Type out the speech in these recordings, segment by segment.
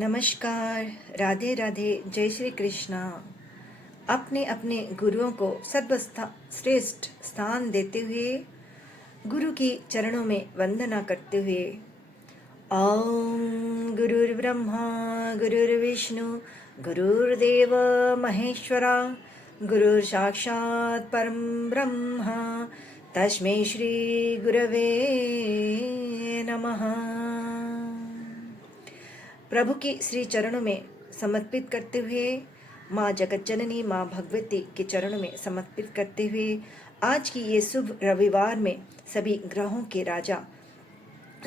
नमस्कार, राधे राधे, जय श्री कृष्णा। अपने अपने गुरुओं को सर्वश्रेष्ठ स्थान देते हुए गुरु की चरणों में वंदना करते हुए ओम गुरुर्ब्रह्मा गुरुर्विष्णु गुरुर्देव महेश्वरा गुरुर् साक्षात् परम ब्रह्मा तस्मै श्री गुरवे नमः। प्रभु के श्री चरणों में समर्पित करते हुए, माँ जगत जननी माँ भगवती के चरणों में समर्पित करते हुए आज की ये शुभ रविवार में सभी ग्रहों के राजा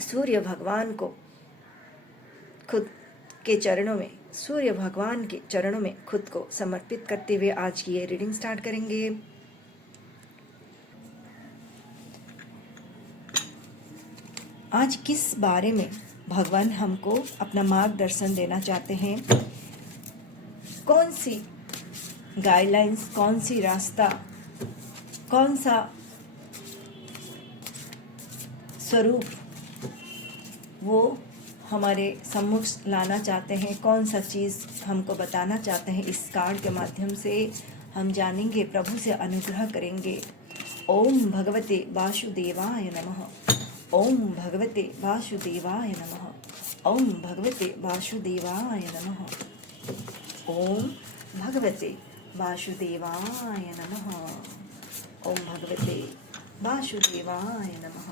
सूर्य भगवान को खुद के चरणों में सूर्य भगवान के चरणों में खुद को समर्पित करते हुए आज की ये रीडिंग स्टार्ट करेंगे। आज किस बारे में भगवान हमको अपना मार्गदर्शन देना चाहते हैं, कौन सी गाइडलाइंस, कौन सी रास्ता, कौन सा स्वरूप वो हमारे सम्मुख लाना चाहते हैं, कौन सा चीज़ हमको बताना चाहते हैं, इस कार्ड के माध्यम से हम जानेंगे, प्रभु से अनुग्रह करेंगे। ओम भगवते वासुदेवाय नमः। ओम भगवते वासुदेवाय नमः। ओम भगवते वासुदेवाय नमः। ओम भगवते वासुदेवाय नमः। ओम भगवते वासुदेवाय नमः।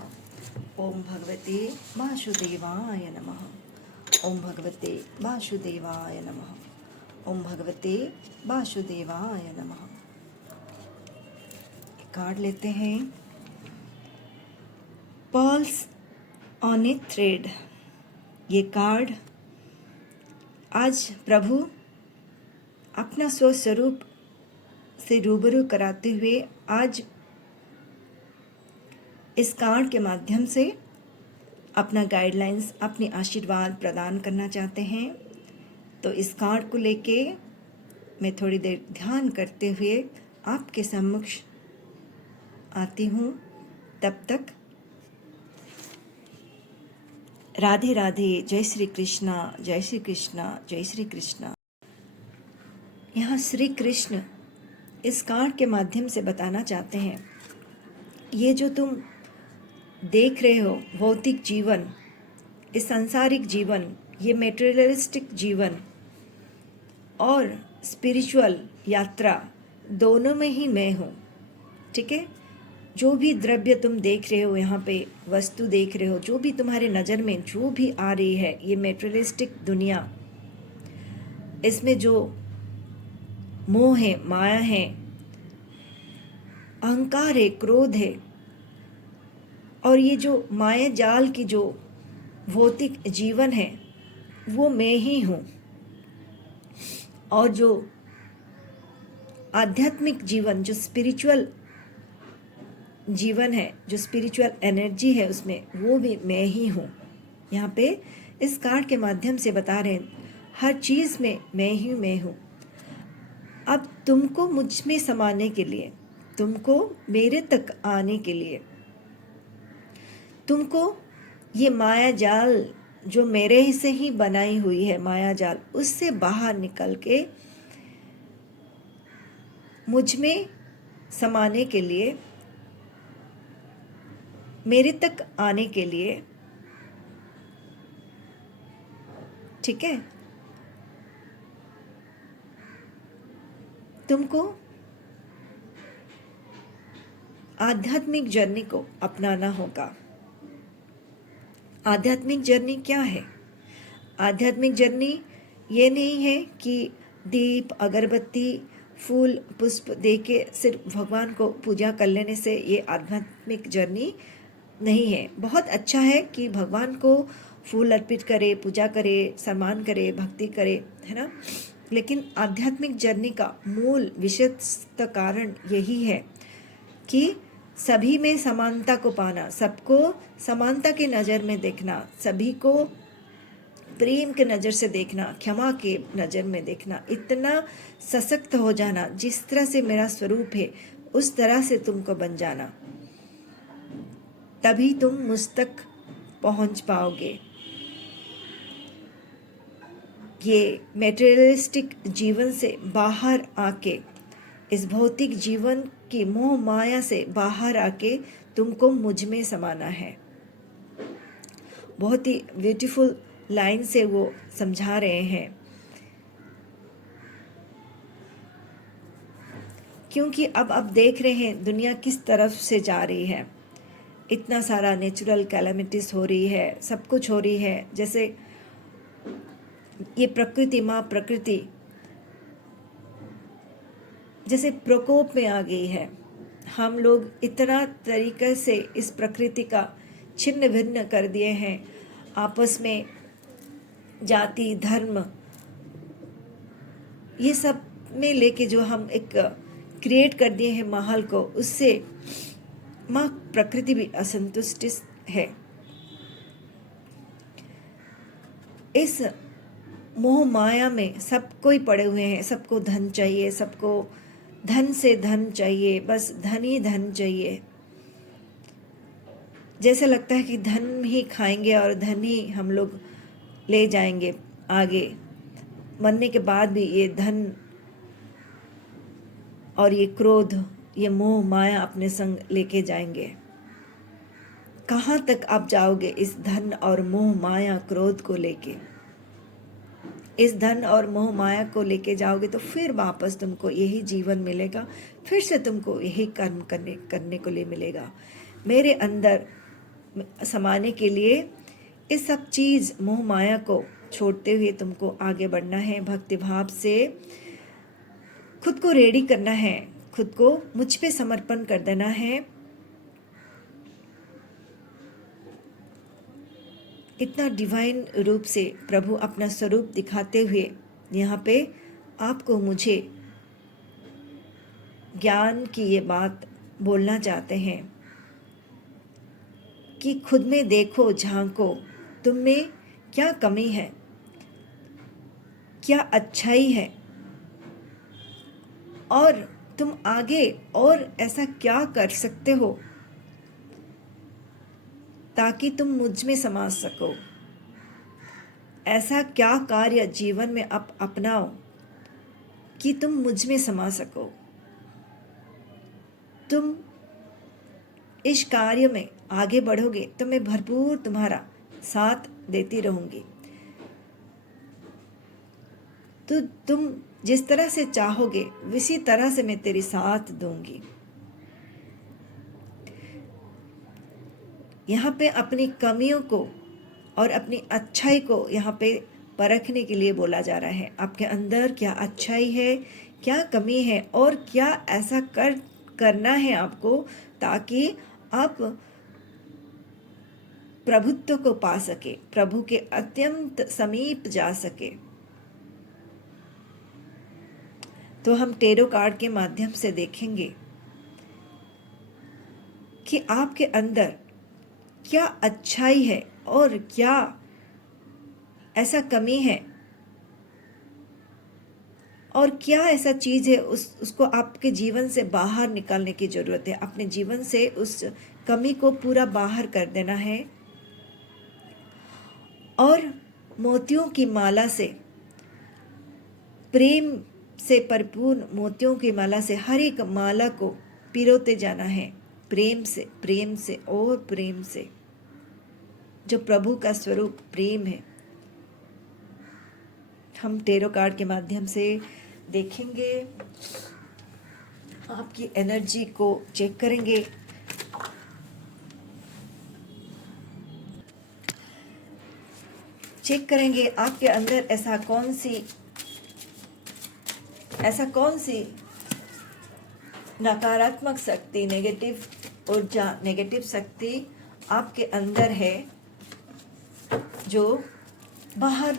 ओम भगवते वासुदेवाय नमः। ओम भगवते वासुदेवाय नमः। ओम भगवते वासुदेवाय नमः। कार्ड लेते हैं। Pearls on A thread. ये कार्ड आज प्रभु अपना स्वस्वरूप से रूबरू कराते हुए आज इस कार्ड के माध्यम से अपना गाइडलाइंस, अपने आशीर्वाद प्रदान करना चाहते हैं। तो इस कार्ड को लेके मैं थोड़ी देर ध्यान करते हुए आपके सम्मुख आती हूँ। तब तक राधे राधे, जय श्री कृष्णा, जय श्री कृष्णा, जय श्री कृष्णा। यहाँ श्री कृष्ण इस कार्ड के माध्यम से बताना चाहते हैं, ये जो तुम देख रहे हो भौतिक जीवन, इस सांसारिक जीवन, ये मेटेरियलिस्टिक जीवन और स्पिरिचुअल यात्रा दोनों में ही मैं हूँ। ठीक है, जो भी द्रव्य तुम देख रहे हो, यहाँ पे वस्तु देख रहे हो, जो भी तुम्हारे नज़र में जो भी आ रही है, ये मेटेरियलिस्टिक दुनिया, इसमें जो मोह है, माया है, अहंकार है, क्रोध है, और ये जो माया जाल की जो भौतिक जीवन है वो मैं ही हूँ। और जो आध्यात्मिक जीवन, जो स्पिरिचुअल जीवन है, जो स्पिरिचुअल एनर्जी है, उसमें वो भी मैं ही हूँ। यहाँ पे इस कार्ड के माध्यम से बता रहे हैं, हर चीज़ में मैं हूँ। अब तुमको मुझ में समाने के लिए, तुमको मेरे तक आने के लिए, तुमको ये माया जाल जो मेरे से ही बनाई हुई है, माया जाल, उससे बाहर निकल के मुझ में समाने के लिए, मेरे तक आने के लिए, ठीक है, तुमको आध्यात्मिक जर्नी को अपनाना होगा। आध्यात्मिक जर्नी क्या है? आध्यात्मिक जर्नी ये नहीं है कि दीप, अगरबत्ती, फूल, पुष्प दे के सिर्फ भगवान को पूजा कर लेने से ये आध्यात्मिक जर्नी नहीं है। बहुत अच्छा है कि भगवान को फूल अर्पित करे, पूजा करे, सम्मान करे, भक्ति करे, है ना। लेकिन आध्यात्मिक जर्नी का मूल विशिष्ट कारण यही है कि सभी में समानता को पाना, सबको समानता की नज़र में देखना, सभी को प्रेम के नज़र से देखना, क्षमा के नज़र में देखना, इतना सशक्त हो जाना, जिस तरह से मेरा स्वरूप है उस तरह से तुमको बन जाना, तभी तुम मुझ तक पहुंच पाओगे। ये मेटेरियलिस्टिक जीवन से बाहर आके, इस भौतिक जीवन की मोह माया से बाहर आके तुमको मुझ में समाना है। बहुत ही ब्यूटीफुल लाइन से वो समझा रहे हैं, क्योंकि अब आप देख रहे हैं दुनिया किस तरफ से जा रही है। इतना सारा नेचुरल कैलामिटीज हो रही है, सब कुछ हो रही है। जैसे ये प्रकृति, माँ प्रकृति जैसे प्रकोप में आ गई है। हम लोग इतना तरीके से इस प्रकृति का छिन्न भिन्न कर दिए हैं। आपस में जाति, धर्म, ये सब में लेके जो हम एक क्रिएट कर दिए हैं माहौल को, उससे माँ प्रकृति भी असंतुष्ट है। इस मोह माया में सब कोई पड़े हुए हैं। सबको धन चाहिए, सबको धन से धन चाहिए, बस धन ही धन चाहिए। जैसे लगता है कि धन ही खाएंगे और धन ही हम लोग ले जाएंगे आगे। मरने के बाद भी ये धन और ये क्रोध, ये मोह माया अपने संग लेके जाएंगे। कहाँ तक आप जाओगे इस धन और मोह माया क्रोध को लेके? इस धन और मोह माया को लेके जाओगे तो फिर वापस तुमको यही जीवन मिलेगा, फिर से तुमको यही कर्म करने को लिए मिलेगा। मेरे अंदर समाने के लिए इस सब चीज़ मोह माया को छोड़ते हुए तुमको आगे बढ़ना है। भक्ति भाव से खुद को रेडी करना है, खुद को मुझ पे समर्पण कर देना है। इतना डिवाइन रूप से प्रभु अपना स्वरूप दिखाते हुए यहाँ पे आपको मुझे ज्ञान की ये बात बोलना चाहते हैं कि खुद में देखो, झांको, तुम में क्या कमी है, क्या अच्छाई है, और तुम आगे और ऐसा क्या कर सकते हो ताकि तुम मुझ में समा सको। ऐसा क्या कार्य जीवन में आप अपनाओ कि तुम मुझ में समा सको। तुम इस कार्य में आगे बढ़ोगे तो मैं भरपूर तुम्हारा साथ देती रहूंगी। तो तुम जिस तरह से चाहोगे उसी तरह से मैं तेरी साथ दूंगी। यहाँ पे अपनी कमियों को और अपनी अच्छाई को यहाँ पे परखने के लिए बोला जा रहा है। आपके अंदर क्या अच्छाई है, क्या कमी है, और क्या ऐसा करना है आपको ताकि आप प्रभुत्व को पा सके, प्रभु के अत्यंत समीप जा सके। तो हम टेरो कार्ड के माध्यम से देखेंगे कि आपके अंदर क्या अच्छाई है और क्या ऐसा कमी है, और क्या ऐसा चीज़ है उसको आपके जीवन से बाहर निकालने की ज़रूरत है। अपने जीवन से उस कमी को पूरा बाहर कर देना है और मोतियों की माला से, प्रेम से परिपूर्ण मोतियों की माला से हर एक माला को पिरोते जाना है, प्रेम से, प्रेम से और प्रेम से। जो प्रभु का स्वरूप प्रेम है, हम टेरो कार्ड के माध्यम से देखेंगे, आपकी एनर्जी को चेक करेंगे। चेक करेंगे आपके अंदर ऐसा कौन सी नकारात्मक शक्ति, नेगेटिव ऊर्जा, नेगेटिव शक्ति आपके अंदर है जो बाहर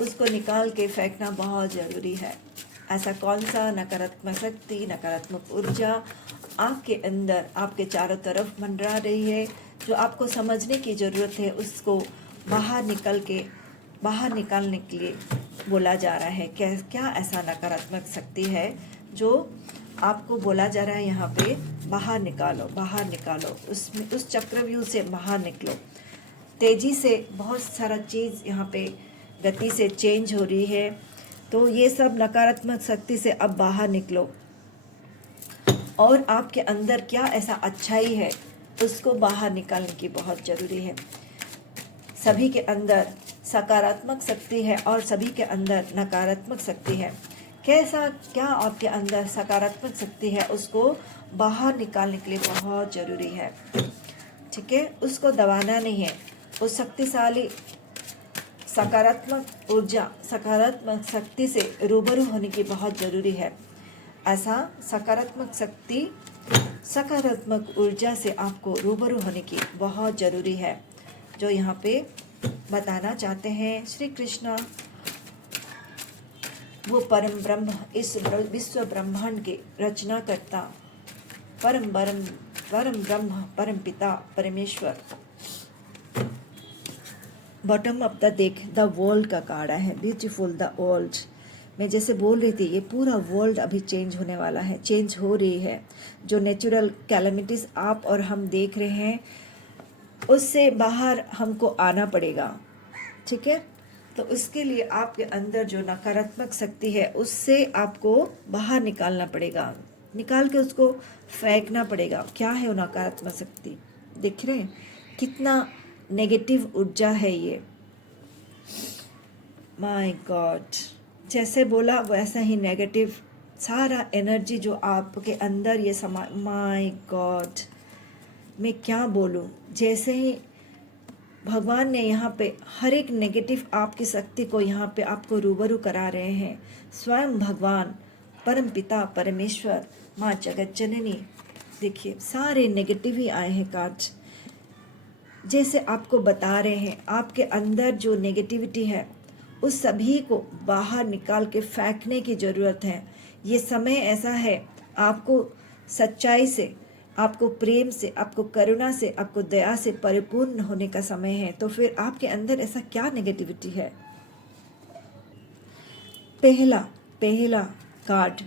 उसको निकाल के फेंकना बहुत ज़रूरी है। ऐसा कौन सा नकारात्मक शक्ति, नकारात्मक ऊर्जा आपके अंदर, आपके चारों तरफ मंडरा रही है, जो आपको समझने की ज़रूरत है, उसको बाहर निकालने के लिए बोला जा रहा है। क्या ऐसा नकारात्मक शक्ति है जो आपको बोला जा रहा है यहाँ पे बाहर निकालो, बाहर निकालो, उस चक्रव्यूह से बाहर निकलो। तेजी से बहुत सारा चीज़ यहाँ पे गति से चेंज हो रही है। तो ये सब नकारात्मक शक्ति से अब बाहर निकलो और आपके अंदर क्या ऐसा अच्छाई है उसको बाहर निकालने की बहुत ज़रूरी है। सभी के अंदर सकारात्मक शक्ति है और सभी के अंदर नकारात्मक शक्ति है। कैसा क्या आपके अंदर सकारात्मक शक्ति है उसको बाहर निकालने के लिए बहुत ज़रूरी है। ठीक है, उसको दबाना नहीं है। उस शक्तिशाली सकारात्मक ऊर्जा, सकारात्मक शक्ति से रूबरू होने की बहुत ज़रूरी है। ऐसा सकारात्मक शक्ति, सकारात्मक ऊर्जा से आपको रूबरू होने की बहुत ज़रूरी है, जो यहाँ पे बताना चाहते हैं श्री कृष्ण। वो परम ब्रह्म, इस विश्व ब्रह्मांड के रचना करता परम ब्रह्म, परम पिता परमेश्वर। बॉटम ऑफ द देख द वर्ल्ड का कार्ड है, ब्यूटीफुल द वर्ल्ड। मैं जैसे बोल रही थी, ये पूरा वर्ल्ड अभी चेंज होने वाला है, चेंज हो रही है। जो नेचुरल कैलेमिटीज आप और हम देख रहे हैं उससे बाहर हमको आना पड़ेगा। ठीक है, तो उसके लिए आपके अंदर जो नकारात्मक शक्ति है उससे आपको बाहर निकालना पड़ेगा, निकाल के उसको फेंकना पड़ेगा। क्या है वो नकारात्मक शक्ति? देख रहे हैं कितना नेगेटिव ऊर्जा है ये। माय गॉड, जैसे बोला वैसा ही नेगेटिव सारा एनर्जी जो आपके अंदर ये समा, माय गॉड मैं क्या बोलूं। जैसे ही भगवान ने यहाँ पे हर एक नेगेटिव आपकी शक्ति को यहाँ पे आपको रूबरू करा रहे हैं। स्वयं भगवान परम पिता परमेश्वर माँ जगत जननी, देखिए सारे नेगेटिव ही आए हैं कार्ड। जैसे आपको बता रहे हैं आपके अंदर जो नेगेटिविटी है उस सभी को बाहर निकाल के फेंकने की ज़रूरत है। ये समय ऐसा है, आपको सच्चाई से, आपको प्रेम से, आपको करुणा से, आपको दया से परिपूर्ण होने का समय है। तो फिर आपके अंदर ऐसा क्या नेगेटिविटी है? पहला कार्ड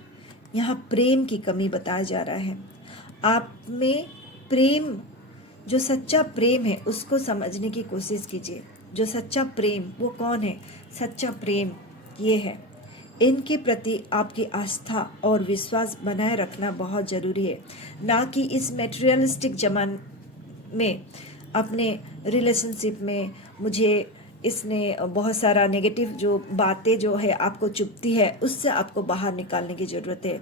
यहाँ प्रेम की कमी बताया जा रहा है। आप में प्रेम, जो सच्चा प्रेम है उसको समझने की कोशिश कीजिए। जो सच्चा प्रेम वो कौन है? सच्चा प्रेम ये है, इनके प्रति आपकी आस्था और विश्वास बनाए रखना बहुत ज़रूरी है। ना कि इस मेटेरियलिस्टिक जमाने में अपने रिलेशनशिप में मुझे इसने बहुत सारा नेगेटिव जो बातें जो है आपको चुभती है उससे आपको बाहर निकालने की ज़रूरत है।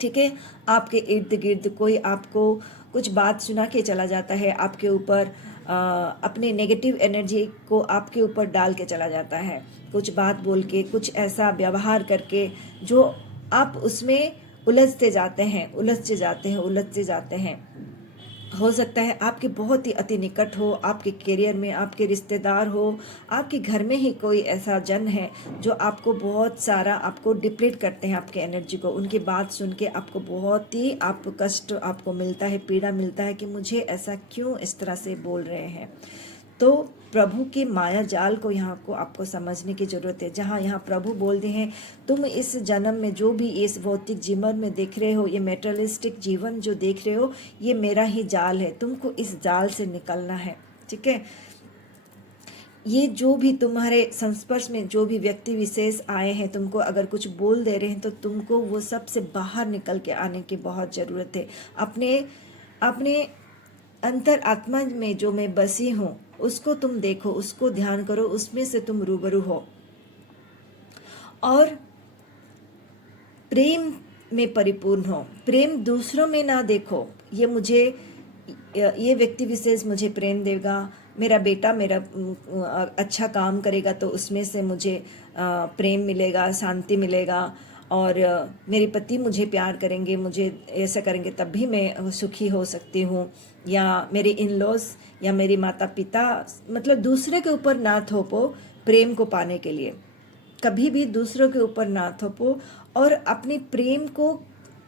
ठीक है, आपके इर्द गिर्द कोई आपको कुछ बात सुना के चला जाता है, आपके ऊपर अपने नेगेटिव एनर्जी को आपके ऊपर डाल के चला जाता है, कुछ बात बोल के, कुछ ऐसा व्यवहार करके जो आप उसमें उलझते जाते हैं। हो सकता है आपके बहुत ही अति निकट हो, आपके करियर में, आपके रिश्तेदार हो, आपके घर में ही कोई ऐसा जन है जो आपको बहुत सारा आपको डिप्लीट करते हैं आपके एनर्जी को। उनकी बात सुन के आपको बहुत ही आपको कष्ट आपको मिलता है, पीड़ा मिलता है कि मुझे ऐसा क्यों इस तरह से बोल रहे हैं। तो प्रभु की माया जाल को यहाँ को आपको समझने की ज़रूरत है। जहाँ यहाँ प्रभु बोलते हैं तुम इस जन्म में जो भी इस भौतिक जीवन में देख रहे हो, ये मेटेरियलिस्टिक जीवन जो देख रहे हो, ये मेरा ही जाल है, तुमको इस जाल से निकलना है। ठीक है, ये जो भी तुम्हारे संस्पर्श में जो भी व्यक्ति विशेष आए हैं, तुमको अगर कुछ बोल दे रहे हैं तो तुमको वो सब से बाहर निकल के आने की बहुत ज़रूरत है। अपने अंतर आत्मा में जो मैं बसी हूँ उसको तुम देखो, उसको ध्यान करो, उसमें से तुम रूबरू हो और प्रेम में परिपूर्ण हो। प्रेम दूसरों में ना देखो, ये व्यक्ति विशेष मुझे प्रेम देगा, मेरा बेटा मेरा अच्छा काम करेगा तो उसमें से मुझे प्रेम मिलेगा, शांति मिलेगा, और मेरे पति मुझे प्यार करेंगे, मुझे ऐसा करेंगे तब भी मैं सुखी हो सकती हूँ, या मेरे इन लॉज या मेरे माता पिता। मतलब दूसरे के ऊपर ना थोपो प्रेम को पाने के लिए, कभी भी दूसरों के ऊपर ना थोपो और अपने प्रेम को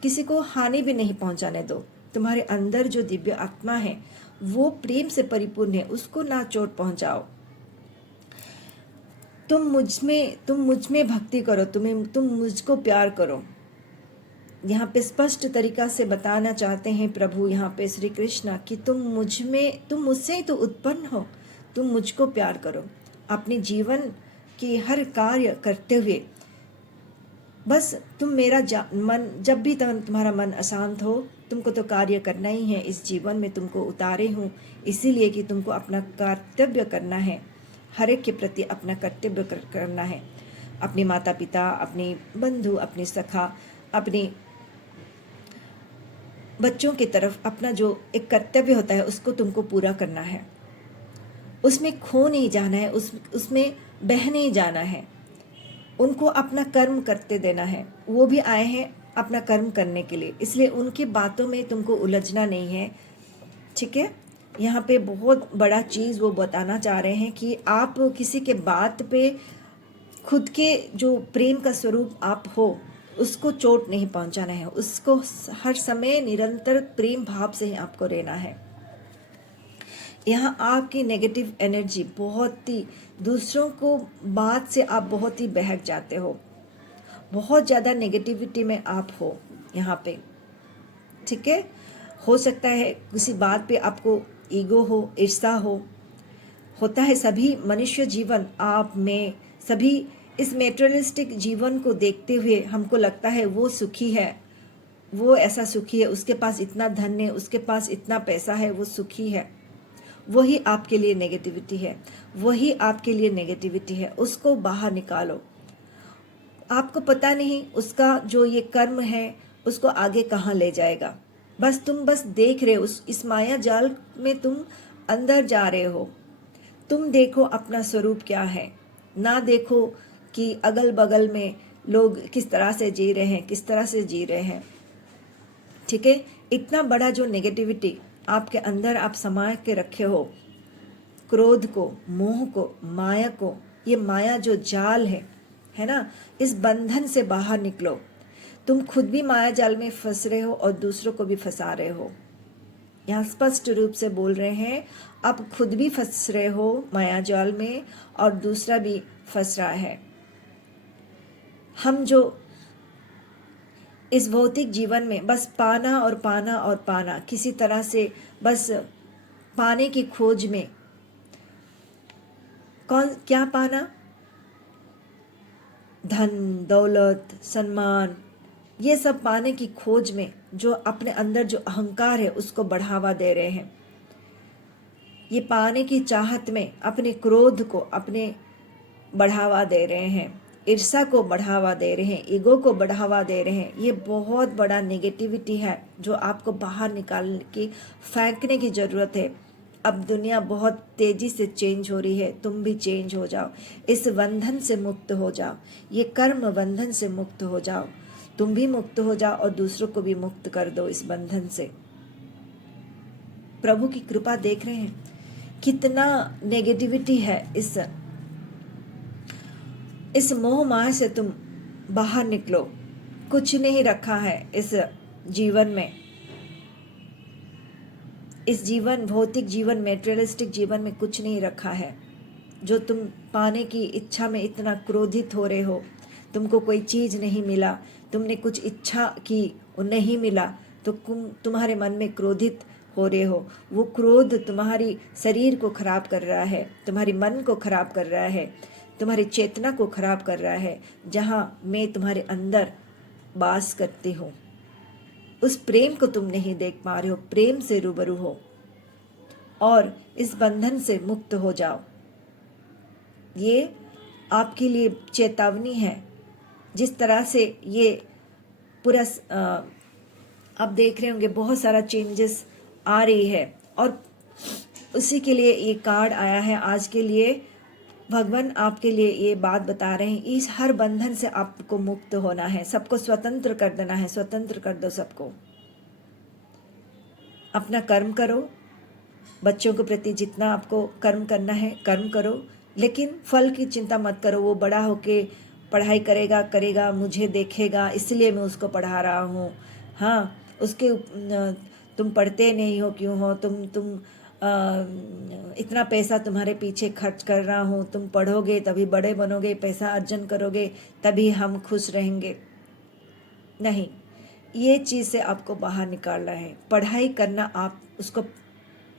किसी को हानि भी नहीं पहुँचाने दो। तुम्हारे अंदर जो दिव्य आत्मा है वो प्रेम से परिपूर्ण है, उसको ना चोट पहुँचाओ। तुम मुझ में भक्ति करो, तुम मुझको प्यार करो। यहाँ पे स्पष्ट तरीका से बताना चाहते हैं प्रभु यहाँ पे श्री कृष्ण कि तुम मुझसे ही तो उत्पन्न हो, तुम मुझको प्यार करो। अपने जीवन कि हर कार्य करते हुए बस तुम मेरा मन, जब भी तुम्हारा मन अशांत हो, तुमको तो कार्य करना ही है। इस जीवन में तुमको उतारे हूँ इसीलिए कि तुमको अपना कर्तव्य करना है, हर एक के प्रति अपना कर्तव्य करना है। अपने माता पिता, अपने बंधु, अपने सखा, अपने बच्चों की तरफ अपना जो एक कर्तव्य होता है उसको तुमको पूरा करना है। उसमें खो नहीं जाना है, उसमें बह नहीं जाना है। उनको अपना कर्म करते देना है। वो भी आए हैं अपना कर्म करने के लिए, इसलिए उनकी बातों में तुमको उलझना नहीं है। ठीक है, यहाँ पे बहुत बड़ा चीज़ वो बताना चाह रहे हैं कि आप किसी के बात पे खुद के जो प्रेम का स्वरूप आप हो उसको चोट नहीं पहुंचाना है। उसको हर समय निरंतर प्रेम भाव से ही आपको रहना है। यहाँ आपकी नेगेटिव एनर्जी बहुत ही, दूसरों को बात से आप बहुत ही बहक जाते हो, बहुत ज़्यादा नेगेटिविटी में आप हो यहाँ पे। ठीक है, हो सकता है किसी बात पे आपको ईगो हो, ईर्ष्या हो, होता है। सभी मनुष्य जीवन, आप में सभी इस मेटेरियलिस्टिक जीवन को देखते हुए हमको लगता है वो सुखी है, वो ऐसा सुखी है, उसके पास इतना धन है, उसके पास इतना पैसा है, वो सुखी है। वही आपके लिए नेगेटिविटी है, वही आपके लिए नेगेटिविटी है। उसको बाहर निकालो। आपको पता नहीं उसका जो ये कर्म है उसको आगे कहाँ ले जाएगा। तुम बस देख रहे हो, इस माया जाल में तुम अंदर जा रहे हो। तुम देखो अपना स्वरूप क्या है, ना देखो कि अगल बगल में लोग किस तरह से जी रहे हैं, किस तरह से जी रहे हैं। ठीक है, इतना बड़ा जो नेगेटिविटी आपके अंदर आप समा के रखे हो, क्रोध को, मोह को, माया को, ये माया जो जाल है ना, इस बंधन से बाहर निकलो। तुम खुद भी माया जाल में फंस रहे हो और दूसरों को भी फंसा रहे हो। यहाँ स्पष्ट रूप से बोल रहे हैं, आप खुद भी फंस रहे हो माया जाल में और दूसरा भी फंस रहा है। हम जो इस भौतिक जीवन में बस पाना और पाना और पाना, किसी तरह से बस पाने की खोज में, क्या पाना? धन, दौलत, सम्मान, ये सब पाने की खोज में जो अपने अंदर जो अहंकार है उसको बढ़ावा दे रहे हैं। ये पाने की चाहत में अपने क्रोध को अपने बढ़ावा दे रहे हैं, ईर्ष्या को बढ़ावा दे रहे हैं, ईगो को बढ़ावा दे रहे हैं। ये बहुत बड़ा नेगेटिविटी है जो आपको बाहर निकाल के फेंकने की ज़रूरत है। अब दुनिया बहुत तेज़ी से चेंज हो रही है, तुम भी चेंज हो जाओ, इस बंधन से मुक्त हो जाओ, ये कर्म बंधन से मुक्त हो जाओ। तुम भी मुक्त हो जाओ और दूसरों को भी मुक्त कर दो इस बंधन से। प्रभु की कृपा देख रहे हैं कितना नेगेटिविटी है। इस मोह माया से तुम बाहर निकलो। कुछ नहीं रखा है इस जीवन में। इस जीवन, भौतिक जीवन, मेटेरियलिस्टिक जीवन में कुछ नहीं रखा है। जो तुम पाने की इच्छा में इतना क्रोधित हो रहे हो, तुमको कोई चीज़ नहीं मिला, तुमने कुछ इच्छा की वो नहीं मिला, तो तुम्हारे मन में क्रोधित हो रहे हो। वो क्रोध तुम्हारी शरीर को खराब कर रहा है, तुम्हारी मन को खराब कर रहा है, तुम्हारी चेतना को खराब कर रहा है। जहाँ मैं तुम्हारे अंदर वास करती हूँ, उस प्रेम को तुम नहीं देख पा रहे हो। प्रेम से रूबरू हो और इस बंधन से मुक्त हो जाओ। ये आपके लिए चेतावनी है। जिस तरह से ये पूरा आप देख रहे होंगे बहुत सारा चेंजेस आ रही है और उसी के लिए ये कार्ड आया है आज के लिए। भगवान आपके लिए ये बात बता रहे हैं, इस हर बंधन से आपको मुक्त होना है, सबको स्वतंत्र कर देना है। स्वतंत्र कर दो सबको। अपना कर्म करो, बच्चों के प्रति जितना आपको कर्म करना है कर्म करो, लेकिन फल की चिंता मत करो। वो बड़ा होके पढ़ाई करेगा, मुझे देखेगा इसलिए मैं उसको पढ़ा रहा हूँ। हाँ, उसके तुम पढ़ते नहीं हो, क्यों हो तुम इतना पैसा तुम्हारे पीछे खर्च कर रहा हूँ, तुम पढ़ोगे तभी बड़े बनोगे, पैसा अर्जन करोगे तभी हम खुश रहेंगे। नहीं, ये चीज़ से आपको बाहर निकालना है। पढ़ाई करना, आप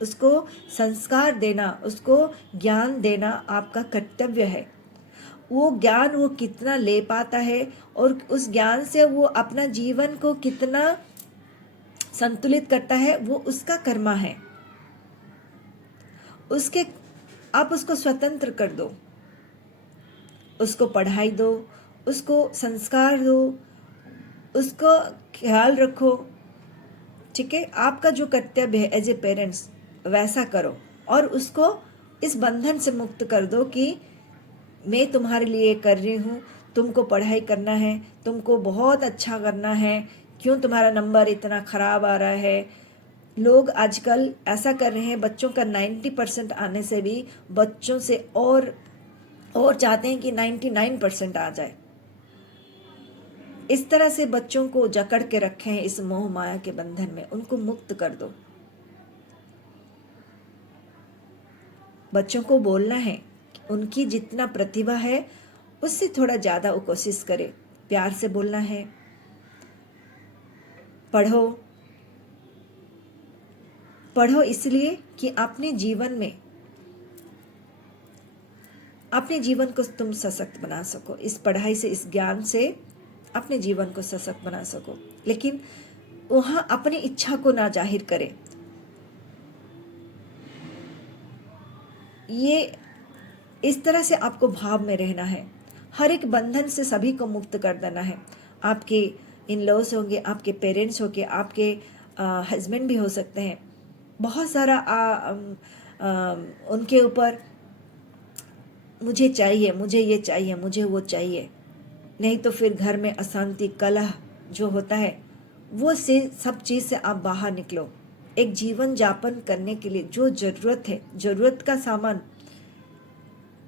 उसको संस्कार देना, उसको ज्ञान देना आपका कर्तव्य है। वो ज्ञान वो कितना ले पाता है और उस ज्ञान से वो अपना जीवन को कितना संतुलित करता है, वो उसका कर्मा है। उसके आप उसको स्वतंत्र कर दो, उसको पढ़ाई दो, उसको संस्कार दो, उसको ख्याल रखो। ठीक है, आपका जो कर्तव्य है एज ए पेरेंट्स वैसा करो और उसको इस बंधन से मुक्त कर दो कि मैं तुम्हारे लिए कर रही हूँ, तुमको पढ़ाई करना है, तुमको बहुत अच्छा करना है, क्यों तुम्हारा नंबर इतना खराब आ रहा है। लोग आजकल ऐसा कर रहे हैं, बच्चों का 90% आने से भी बच्चों से और चाहते हैं कि 99% आ जाए। इस तरह से बच्चों को जकड़ के रखे हैं इस मोह माया के बंधन में, उनको मुक्त कर दो। बच्चों को बोलना है, उनकी जितना प्रतिभा है उससे थोड़ा ज़्यादा वो कोशिश करे, प्यार से बोलना है। पढ़ो, पढ़ो इसलिए कि अपने जीवन को तुम सशक्त बना सको। इस पढ़ाई से, इस ज्ञान से अपने जीवन को सशक्त बना सको, लेकिन वहाँ अपनी इच्छा को ना जाहिर करे। ये इस तरह से आपको भाव में रहना है। हर एक बंधन से सभी को मुक्त कर देना है। आपके इन लॉज होंगे, आपके पेरेंट्स होंगे, आपके हस्बैंड भी हो सकते हैं। बहुत सारा उनके ऊपर मुझे चाहिए, मुझे ये चाहिए, मुझे वो चाहिए, नहीं तो फिर घर में अशांति, कलह जो होता है, वो से सब चीज़ से आप बाहर निकलो। एक जीवन यापन करने के लिए जो ज़रूरत है, ज़रूरत का सामान,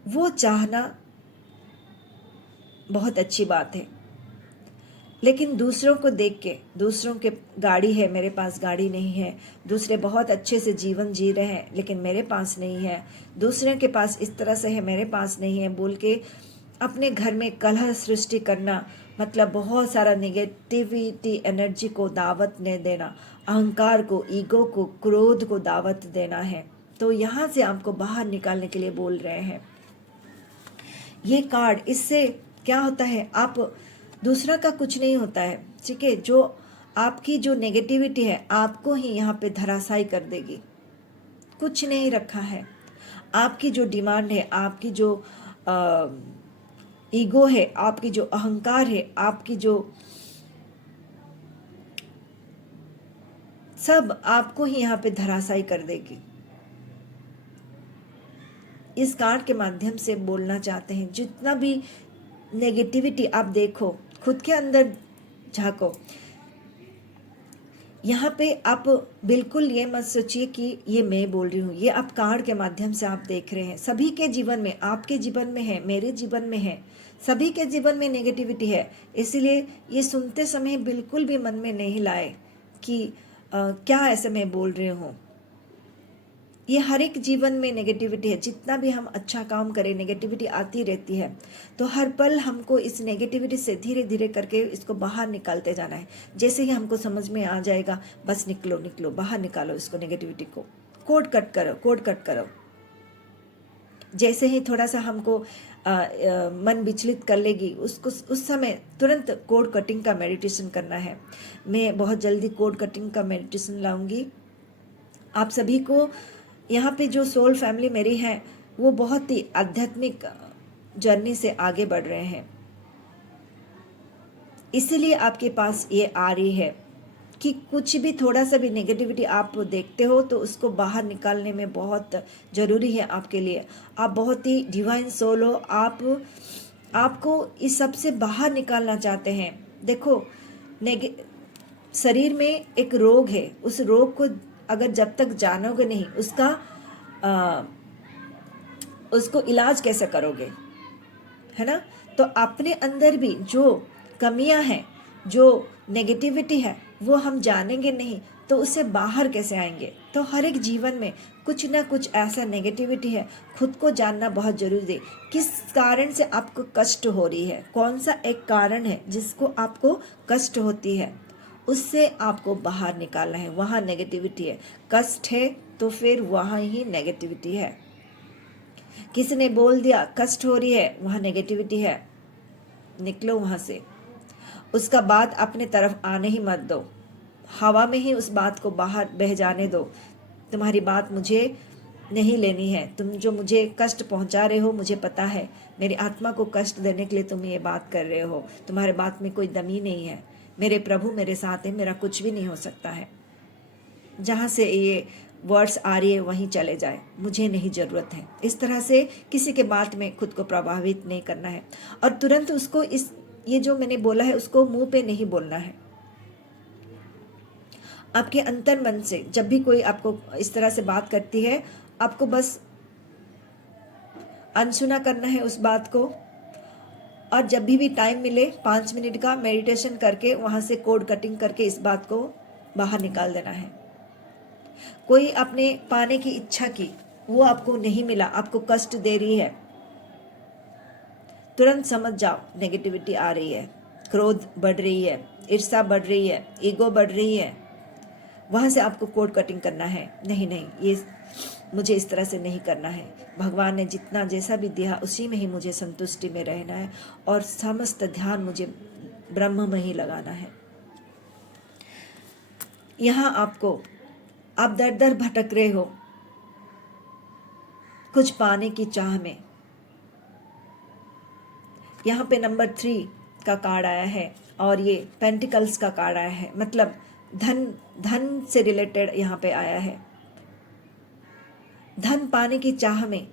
वो चाहना बहुत अच्छी बात है। लेकिन दूसरों को देख के, दूसरों के गाड़ी है, मेरे पास गाड़ी नहीं है, दूसरे बहुत अच्छे से जीवन जी रहे हैं लेकिन मेरे पास नहीं है, दूसरे के पास इस तरह से है, मेरे पास नहीं है, बोल के अपने घर में कलह सृष्टि करना, मतलब बहुत सारा नेगेटिविटी एनर्जी को दावत ने देना, अहंकार को, ईगो को, क्रोध को दावत देना है। तो यहाँ से आपको बाहर निकालने के लिए बोल रहे हैं ये कार्ड। इससे क्या होता है, आप दूसरा का कुछ नहीं होता है, ठीक है। जो आपकी जो नेगेटिविटी है आपको ही यहाँ पे धराशायी कर देगी, कुछ नहीं रखा है। आपकी जो डिमांड है, आपकी जो ईगो है, आपकी जो अहंकार है, आपकी जो सब आपको ही यहाँ पे धराशायी कर देगी। इस कार्ड के माध्यम से बोलना चाहते हैं, जितना भी नेगेटिविटी आप देखो, खुद के अंदर झांको। यहाँ पे आप बिल्कुल ये मत सोचिए कि ये मैं बोल रही हूँ, ये आप कार्ड के माध्यम से आप देख रहे हैं। सभी के जीवन में, आपके जीवन में है, मेरे जीवन में है, सभी के जीवन में नेगेटिविटी है। इसलिए ये सुनते समय बिल्कुल भी मन में नहीं लाए कि क्या ऐसे मैं बोल रही हूँ। ये हर एक जीवन में नेगेटिविटी है। जितना भी हम अच्छा काम करें, नेगेटिविटी आती रहती है। तो हर पल हमको इस नेगेटिविटी से धीरे धीरे करके इसको बाहर निकालते जाना है। जैसे ही हमको समझ में आ जाएगा, बस निकलो निकलो, बाहर निकालो इसको, नेगेटिविटी को कोड कट करो, कोड कट करो। जैसे ही थोड़ा सा हमको मन विचलित कर लेगी, उसको उस समय तुरंत कोड कटिंग का मेडिटेशन करना है। मैं बहुत जल्दी कोड कटिंग का मेडिटेशन लाऊंगी। आप सभी को यहाँ पे जो सोल फैमिली मेरी है, वो बहुत ही आध्यात्मिक जर्नी से आगे बढ़ रहे हैं, इसीलिए आपके पास ये आ रही है कि कुछ भी थोड़ा सा भी नेगेटिविटी आप देखते हो तो उसको बाहर निकालने में बहुत ज़रूरी है आपके लिए। आप बहुत ही डिवाइन सोल हो, आपको इस सब से बाहर निकालना चाहते हैं। देखो, शरीर में एक रोग है, उस रोग को अगर जब तक जानोगे नहीं, उसको इलाज कैसे करोगे, है ना। तो अपने अंदर भी जो कमियां हैं, जो नेगेटिविटी है, वो हम जानेंगे नहीं तो उससे बाहर कैसे आएंगे। तो हर एक जीवन में कुछ ना कुछ ऐसा नेगेटिविटी है, खुद को जानना बहुत जरूरी है। किस कारण से आपको कष्ट हो रही है, कौन सा एक कारण है जिसको आपको कष्ट होती है, उससे आपको बाहर निकालना है। वहाँ नेगेटिविटी है, कष्ट है तो फिर वहाँ ही नेगेटिविटी है। किसी ने बोल दिया कष्ट हो रही है, वहाँ नेगेटिविटी है, निकलो वहाँ से। उसका बात अपने तरफ आने ही मत दो, हवा में ही उस बात को बाहर बह जाने दो। तुम्हारी बात मुझे नहीं लेनी है, तुम जो मुझे कष्ट पहुंचा रहे हो मुझे पता है, मेरी आत्मा को कष्ट देने के लिए तुम ये बात कर रहे हो, तुम्हारे बात में कोई दमी नहीं है। मेरे प्रभु मेरे साथ है, मेरा कुछ भी नहीं हो सकता है। जहाँ से ये वर्ड्स आ रही है वहीं चले जाए, मुझे नहीं ज़रूरत है। इस तरह से किसी के बात में खुद को प्रभावित नहीं करना है और तुरंत उसको ये जो मैंने बोला है उसको मुंह पे नहीं बोलना है। आपके अंतर मन से जब भी कोई आपको इस तरह से बात करती है, आपको बस अनसुना करना है उस बात को, और जब भी टाइम मिले 5 मिनट का मेडिटेशन करके वहाँ से कोड कटिंग करके इस बात को बाहर निकाल देना है। कोई आपने पाने की इच्छा की, वो आपको नहीं मिला, आपको कष्ट दे रही है, तुरंत समझ जाओ नेगेटिविटी आ रही है, क्रोध बढ़ रही है, ईर्ष्या बढ़ रही है, ईगो बढ़ रही है। वहाँ से आपको कोड कटिंग करना है, नहीं नहीं, ये मुझे इस तरह से नहीं करना है। भगवान ने जितना जैसा भी दिया उसी में ही मुझे संतुष्टि में रहना है और समस्त ध्यान मुझे ब्रह्म में ही लगाना है। यहाँ आप दर दर भटक रहे हो कुछ पाने की चाह में। यहाँ पे नंबर 3 का कार्ड आया है और ये पेंटिकल्स का कार्ड आया है, मतलब धन से रिलेटेड यहाँ पे आया है। धन पाने की चाह में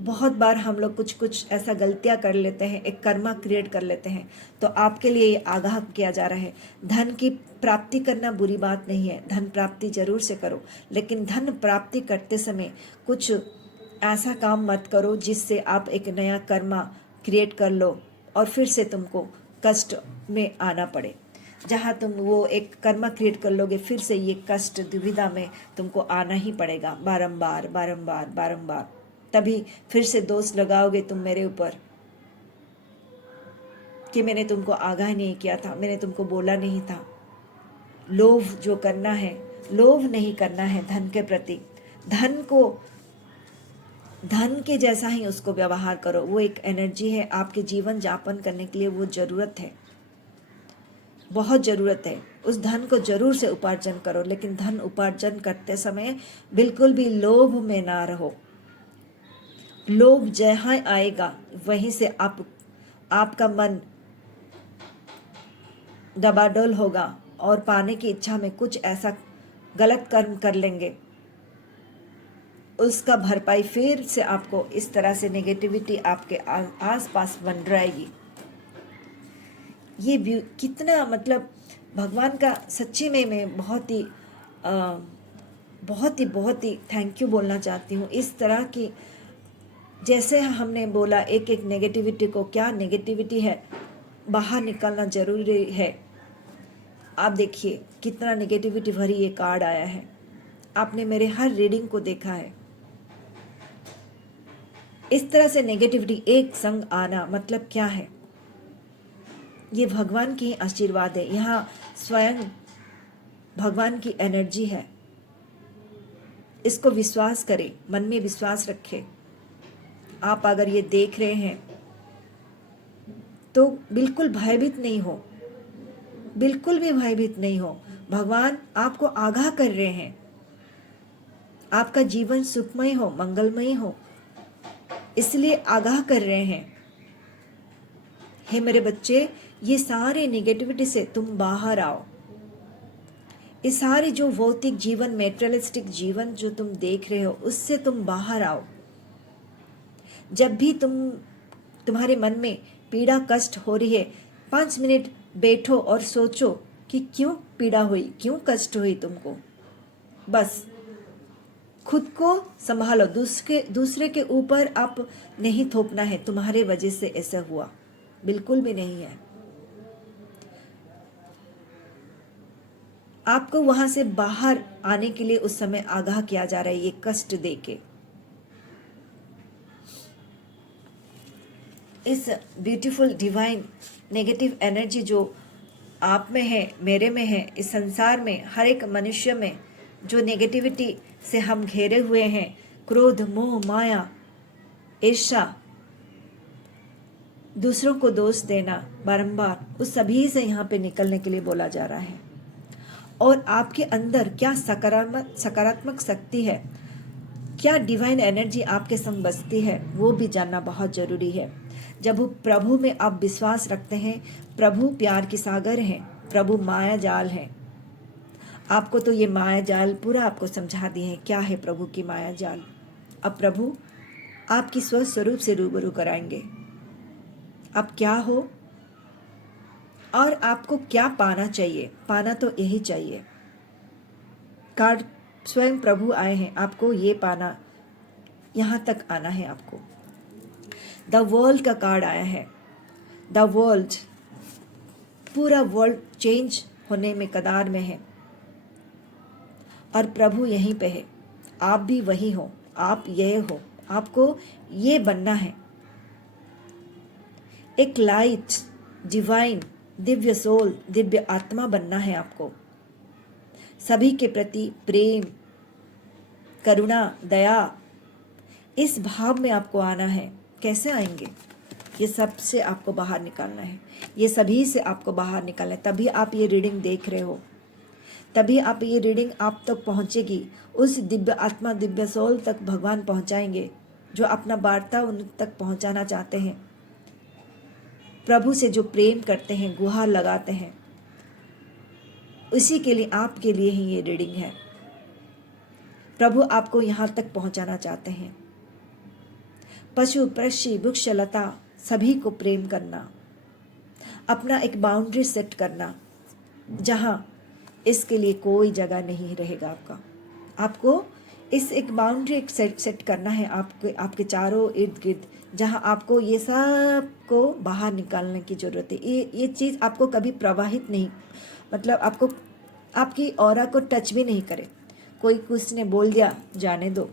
बहुत बार हम लोग कुछ ऐसा गलतियां कर लेते हैं, एक कर्मा क्रिएट कर लेते हैं। तो आपके लिए ये आगाह किया जा रहा है, धन की प्राप्ति करना बुरी बात नहीं है, धन प्राप्ति जरूर से करो, लेकिन धन प्राप्ति करते समय कुछ ऐसा काम मत करो जिससे आप एक नया कर्मा क्रिएट कर लो और फिर से तुमको कष्ट में आना पड़े। जहाँ तुम वो एक कर्मा क्रिएट कर लोगे, फिर से ये कष्ट दुविधा में तुमको आना ही पड़ेगा, बारंबार बारंबार बारंबार। तभी फिर से दोष लगाओगे तुम मेरे ऊपर कि मैंने तुमको आगाह नहीं किया था, मैंने तुमको बोला नहीं था। लोभ जो करना है, लोभ नहीं करना है धन के प्रति। धन के जैसा ही उसको व्यवहार करो, वो एक एनर्जी है, आपके जीवन यापन करने के लिए वो जरूरत है, बहुत ज़रूरत है। उस धन को जरूर से उपार्जन करो, लेकिन धन उपार्जन करते समय बिल्कुल भी लोभ में ना रहो। लोभ जहाँ आएगा वहीं से आपका मन डबाडोल होगा और पाने की इच्छा में कुछ ऐसा गलत कर्म कर लेंगे, उसका भरपाई फिर से आपको इस तरह से नेगेटिविटी आपके आस पास बन रहेगी। ये कितना, मतलब भगवान का सच्ची में मैं बहुत ही थैंक यू बोलना चाहती हूँ। इस तरह की जैसे हमने बोला एक एक नेगेटिविटी को, क्या नेगेटिविटी है, बाहर निकलना जरूरी है। आप देखिए कितना नेगेटिविटी भरी ये कार्ड आया है, आपने मेरे हर रीडिंग को देखा है। इस तरह से नेगेटिविटी एक संग आना मतलब क्या है, ये भगवान की आशीर्वाद है, यहाँ स्वयं भगवान की एनर्जी है। इसको विश्वास करें, मन में विश्वास रखें। आप अगर ये देख रहे हैं तो बिल्कुल भयभीत नहीं हो, बिल्कुल भी भयभीत नहीं हो। भगवान आपको आगाह कर रहे हैं, आपका जीवन सुखमय हो, मंगलमय हो, इसलिए आगाह कर रहे हैं। हे मेरे बच्चे, ये सारे नेगेटिविटी से तुम बाहर आओ। ये सारे जो भौतिक जीवन, मेटेरियलिस्टिक जीवन जो तुम देख रहे हो, उससे तुम बाहर आओ। जब भी तुम्हारे मन में पीड़ा कष्ट हो रही है, 5 मिनट बैठो और सोचो कि क्यों पीड़ा हुई, क्यों कष्ट हुई तुमको। बस खुद को संभालो, दूसरे के ऊपर आप नहीं थोपना है तुम्हारे वजह से ऐसा हुआ, बिल्कुल भी नहीं है। आपको वहां से बाहर आने के लिए उस समय आगाह किया जा रहा है, ये कष्ट देके। इस ब्यूटीफुल डिवाइन नेगेटिव एनर्जी जो आप में है, मेरे में है, इस संसार में हर एक मनुष्य में जो नेगेटिविटी से हम घेरे हुए हैं, क्रोध मोह माया, ईर्ष्या, दूसरों को दोष देना बारंबार, उस सभी से यहाँ पे निकलने के लिए बोला जा रहा है। और आपके अंदर क्या सकारात्मक शक्ति है, क्या डिवाइन एनर्जी आपके संग बसती है, वो भी जानना बहुत जरूरी है। जब प्रभु में आप विश्वास रखते हैं, प्रभु प्यार की सागर हैं, प्रभु माया जाल है। आपको तो ये माया जाल पूरा आपको समझा दिए हैं क्या है प्रभु की माया जाल। अब प्रभु आपकी स्वस्वरूप से रूबरू कराएंगे, आप क्या हो और आपको क्या पाना चाहिए। पाना तो यही चाहिए। कार्ड स्वयं प्रभु आए हैं, आपको ये पाना, यहाँ तक आना है आपको। द वर्ल्ड का कार्ड आया है। द वर्ल्ड, पूरा वर्ल्ड चेंज होने में कदार में है और प्रभु यहीं पे है। आप भी वही हो, आप ये हो, आपको ये बनना है। एक light, divine, Divya soul, Divya आत्मा बनना है आपको। सभी के प्रति प्रेम, करुणा, दया, इस भाव में आपको आना है। कैसे आएंगे? ये सब से आपको बाहर निकालना है, ये सभी से आपको बाहर निकालना है। तभी आप ये रीडिंग देख रहे हो, तभी आप ये रीडिंग आप तक पहुंचेगी। उस दिव्य आत्मा, दिव्य सोल तक भगवान पहुंचाएंगे जो अपना वार्ता उन तक पहुंचाना चाहते हैं। प्रभु से जो प्रेम करते हैं, गुहार लगाते हैं, उसी के लिए, आपके लिए ही ये रीडिंग है। प्रभु आपको यहाँ तक पहुंचाना चाहते हैं। पशु, पक्षी, वृक्ष, लता, सभी को प्रेम करना, अपना एक बाउंड्री सेट करना जहाँ इसके लिए कोई जगह नहीं रहेगा आपका। आपको इस एक बाउंड्री एक सेट करना है आपके चारों इर्द गिर्द, जहाँ आपको ये सब को बाहर निकालने की ज़रूरत है। ये चीज़ आपको कभी प्रवाहित नहीं, मतलब आपको आपकी ऑरा को टच भी नहीं करे। कोई कुछ ने बोल दिया, जाने दो,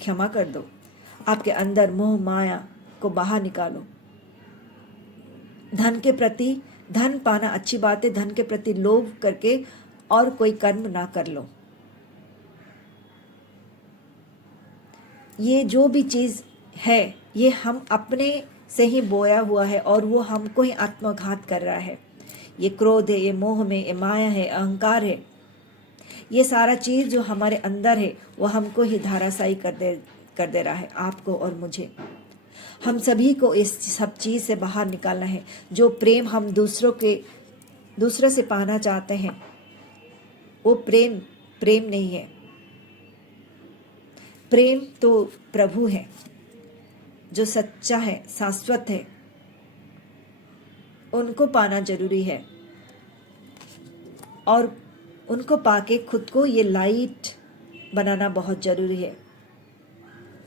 क्षमा कर दो। आपके अंदर मोह माया को बाहर निकालो। धन के प्रति, धन पाना अच्छी बात है, धन के प्रति लोभ करके और कोई कर्म ना कर लो। ये जो भी चीज़ है, ये हम अपने से ही बोया हुआ है और वो हमको ही आत्मघात कर रहा है। ये क्रोध है, ये मोह में, ये माया है, अहंकार है, ये सारा चीज़ जो हमारे अंदर है वो हमको ही धाराशायी कर दे रहा है, आपको और मुझे। हम सभी को इस सब चीज़ से बाहर निकालना है। जो प्रेम हम दूसरों से पाना चाहते हैं, वो प्रेम नहीं है। प्रेम तो प्रभु है जो सच्चा है, शाश्वत है, उनको पाना जरूरी है। और उनको पाके खुद को ये लाइट बनाना बहुत ज़रूरी है।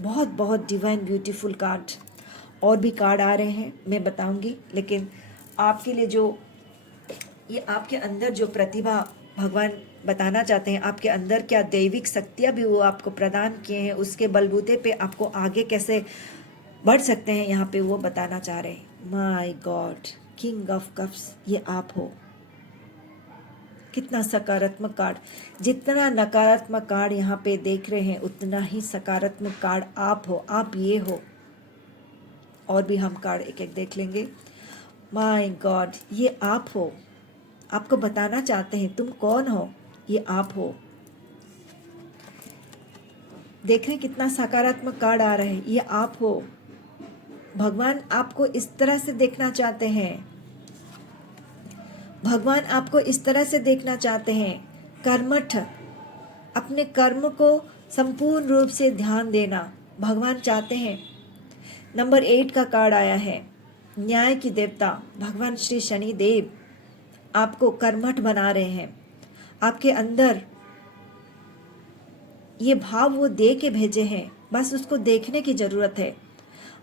बहुत बहुत डिवाइन ब्यूटीफुल कार्ड, और भी कार्ड आ रहे हैं, मैं बताऊंगी। लेकिन आपके लिए जो ये आपके अंदर जो प्रतिभा भगवान बताना चाहते हैं, आपके अंदर क्या दैविक शक्तियाँ भी वो आपको प्रदान किए हैं, उसके बलबूते पे आपको आगे कैसे बढ़ सकते हैं, यहाँ पे वो बताना चाह रहे हैं। My God, king of cups, ये आप हो। कितना सकारात्मक कार्ड। जितना नकारात्मक कार्ड यहाँ पे देख रहे हैं, उतना ही सकारात्मक कार्ड आप हो, आप ये हो। और भी हम कार्ड एक एक देख लेंगे। माय गॉड, ये आप हो। आपको बताना चाहते हैं तुम कौन हो, ये आप हो। देख रहे कितना सकारात्मक कार्ड आ रहा है, ये आप हो। भगवान आपको इस तरह से देखना चाहते हैं, भगवान आपको इस तरह से देखना चाहते हैं। कर्मठ, अपने कर्म को संपूर्ण रूप से ध्यान देना भगवान चाहते हैं। नंबर 8 का कार्ड आया है, न्याय की देवता भगवान श्री शनि देव आपको कर्मठ बना रहे हैं। आपके अंदर ये भाव वो दे के भेजे हैं, बस उसको देखने की जरूरत है।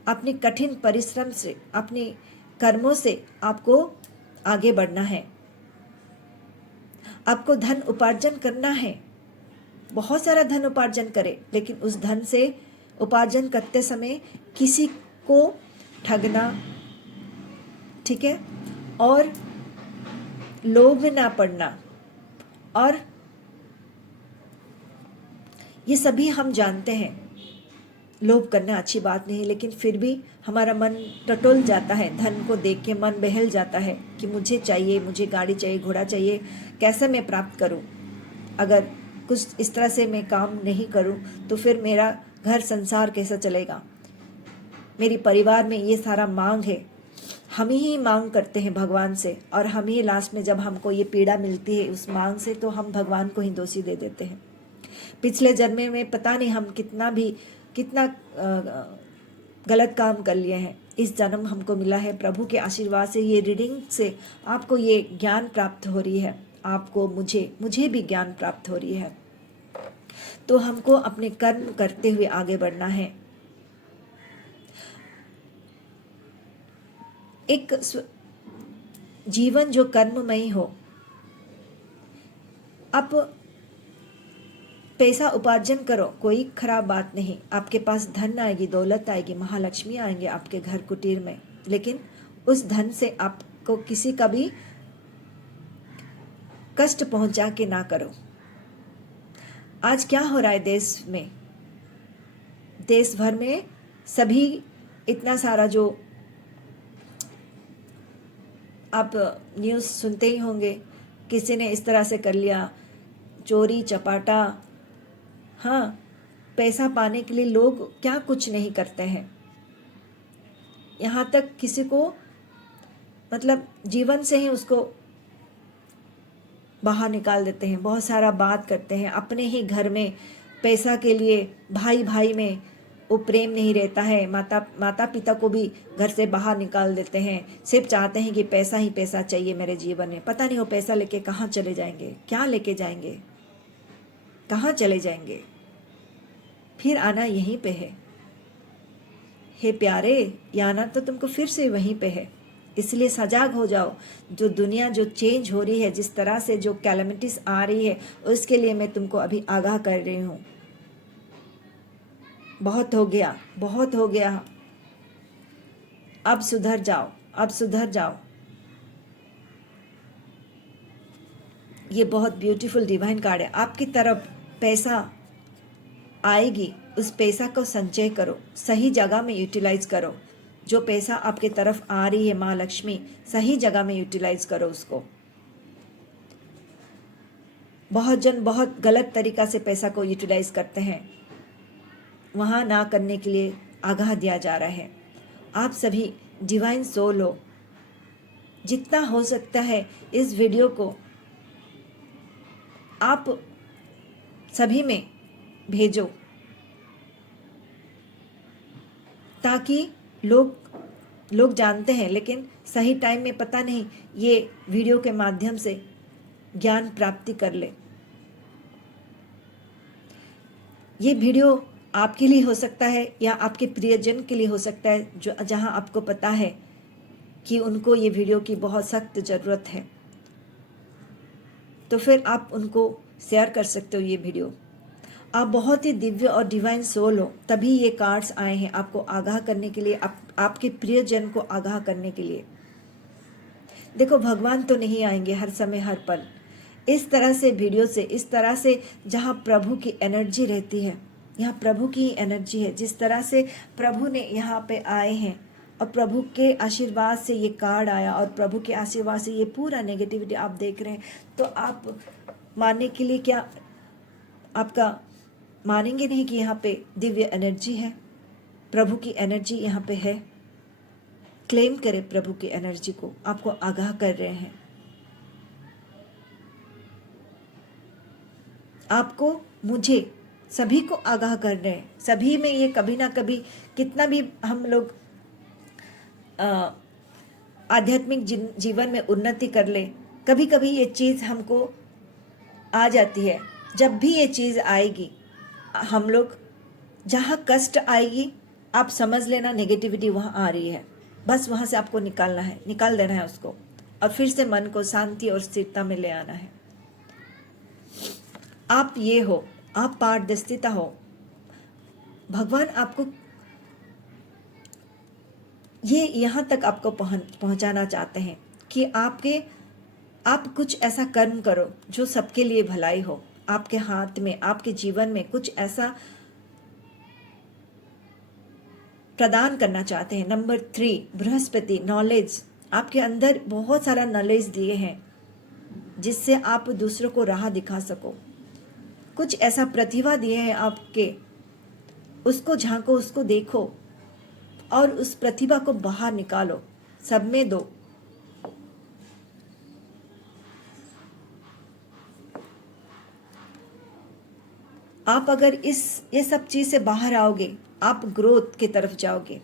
अपने कठिन परिश्रम से, अपने कर्मों से आपको आगे बढ़ना है। आपको धन उपार्जन करना है, बहुत सारा धन उपार्जन करे, लेकिन उस धन से उपार्जन करते समय किसी को ठगना, ठीक है, और लोभ में ना पड़ना। और ये सभी हम जानते हैं, लोभ करना अच्छी बात नहीं, लेकिन फिर भी हमारा मन टटोल जाता है। धन को देख के मन बहल जाता है कि मुझे चाहिए, मुझे गाड़ी चाहिए, घोड़ा चाहिए, कैसे मैं प्राप्त करूं? अगर कुछ इस तरह से मैं काम नहीं करूं तो फिर मेरा घर संसार कैसा चलेगा? मेरी परिवार में ये सारा मांग है। हम ही मांग करते हैं भगवान से, और हम ही लास्ट में जब हमको ये पीड़ा मिलती है उस मांग से, तो हम भगवान को ही दोषी दे देते हैं। पिछले जन्म में पता नहीं हम कितना गलत काम कर लिए हैं। इस जन्म हमको मिला है प्रभु के आशीर्वाद से, ये रीडिंग से आपको ये ज्ञान प्राप्त हो रही है, आपको मुझे भी ज्ञान प्राप्त हो रही है। तो हमको अपने कर्म करते हुए आगे बढ़ना है। एक जीवन जो कर्ममय हो। आप पैसा उपार्जन करो, कोई खराब बात नहीं। आपके पास धन आएगी, दौलत आएगी, महालक्ष्मी आएंगे आपके घर कुटीर में, लेकिन उस धन से आपको किसी का भी कष्ट पहुंचा के ना करो। आज क्या हो रहा है देश में, देश भर में सभी इतना सारा जो आप न्यूज़ सुनते ही होंगे, किसी ने इस तरह से कर लिया, चोरी चपाटा। हाँ, पैसा पाने के लिए लोग क्या कुछ नहीं करते हैं। यहाँ तक किसी को मतलब जीवन से ही उसको बाहर निकाल देते हैं। बहुत सारा बात करते हैं अपने ही घर में, पैसा के लिए भाई भाई में वो प्रेम नहीं रहता है। माता पिता को भी घर से बाहर निकाल देते हैं, सिर्फ चाहते हैं कि पैसा ही पैसा चाहिए मेरे जीवन में। पता नहीं वो पैसा लेके कहाँ चले जाएंगे, क्या लेके जाएंगे, कहाँ चले जाएंगे, फिर आना यहीं पे है। हे प्यारे, ये आना तो तुमको फिर से वहीं पे है। इसलिए सजाग हो जाओ। जो दुनिया जो चेंज हो रही है, जिस तरह से जो कैलेमिटीज आ रही है, उसके लिए मैं तुमको अभी आगाह कर रही हूँ। बहुत हो गया, बहुत हो गया, अब सुधर जाओ, अब सुधर जाओ। ये बहुत ब्यूटीफुल डिवाइन कार्ड है। आपकी तरफ पैसा आएगी, उस पैसा को संचय करो, सही जगह में यूटिलाइज करो। जो पैसा आपके तरफ आ रही है माँ लक्ष्मी, सही जगह में यूटिलाइज करो उसको। बहुत जन बहुत गलत तरीका से पैसा को यूटिलाइज करते हैं, वहाँ ना करने के लिए आगाह दिया जा रहा है। आप सभी डिवाइन सोल हो, जितना हो सकता है इस वीडियो को आप सभी में भेजो, ताकि लोग जानते हैं, लेकिन सही टाइम में पता नहीं ये वीडियो के माध्यम से ज्ञान प्राप्ति कर ले। ये वीडियो आपके लिए हो सकता है या आपके प्रियजन के लिए हो सकता है, जो जहां आपको पता है कि उनको ये वीडियो की बहुत सख्त ज़रूरत है, तो फिर आप उनको शेयर कर सकते हो ये वीडियो। आप बहुत ही दिव्य और डिवाइन सोल हो, तभी ये कार्ड्स आए हैं आपको आगाह करने के लिए, आपके प्रियजन को आगाह करने के लिए। देखो, भगवान तो नहीं आएंगे हर समय हर पल। इस तरह से वीडियो से, इस तरह से जहाँ प्रभु की एनर्जी रहती है, यहाँ प्रभु की एनर्जी है। जिस तरह से प्रभु ने यहाँ पे आए हैं और प्रभु के आशीर्वाद से ये कार्ड आया और प्रभु के आशीर्वाद से ये पूरा नेगेटिविटी आप देख रहे हैं, तो आप मानने के लिए क्या आपका मानेंगे नहीं कि यहाँ पे दिव्य एनर्जी है, प्रभु की एनर्जी यहाँ पे है। क्लेम करें प्रभु की एनर्जी को, आपको आगाह कर रहे हैं। आपको, मुझे, सभी को आगाह कर रहे हैं। सभी में ये कभी ना कभी, कितना भी हम लोग आध्यात्मिक जीवन में उन्नति कर ले, कभी कभी ये चीज़ हमको आ जाती है। जब भी ये चीज़ आएगी, हम लोग जहाँ कष्ट आएगी, आप समझ लेना नेगेटिविटी वहाँ आ रही है, बस वहाँ से आपको निकालना है, निकाल देना है उसको, और फिर से मन को शांति और स्थिरता में ले आना है। आप ये हो, आप पारदर्शिता हो। भगवान आपको ये यहाँ तक आपको पहुँचाना चाहते हैं कि आप कुछ ऐसा कर्म करो जो सबके लिए भलाई हो। आपके हाथ में, आपके जीवन में कुछ ऐसा प्रदान करना चाहते हैं। नंबर 3 बृहस्पति नॉलेज, आपके अंदर बहुत सारा नॉलेज दिए हैं जिससे आप दूसरों को राह दिखा सको। कुछ ऐसा प्रतिभा दिए हैं आपके, उसको झांको, उसको देखो और उस प्रतिभा को बाहर निकालो, सब में दो। आप अगर ये सब चीज से बाहर आओगे, आप ग्रोथ की तरफ जाओगे।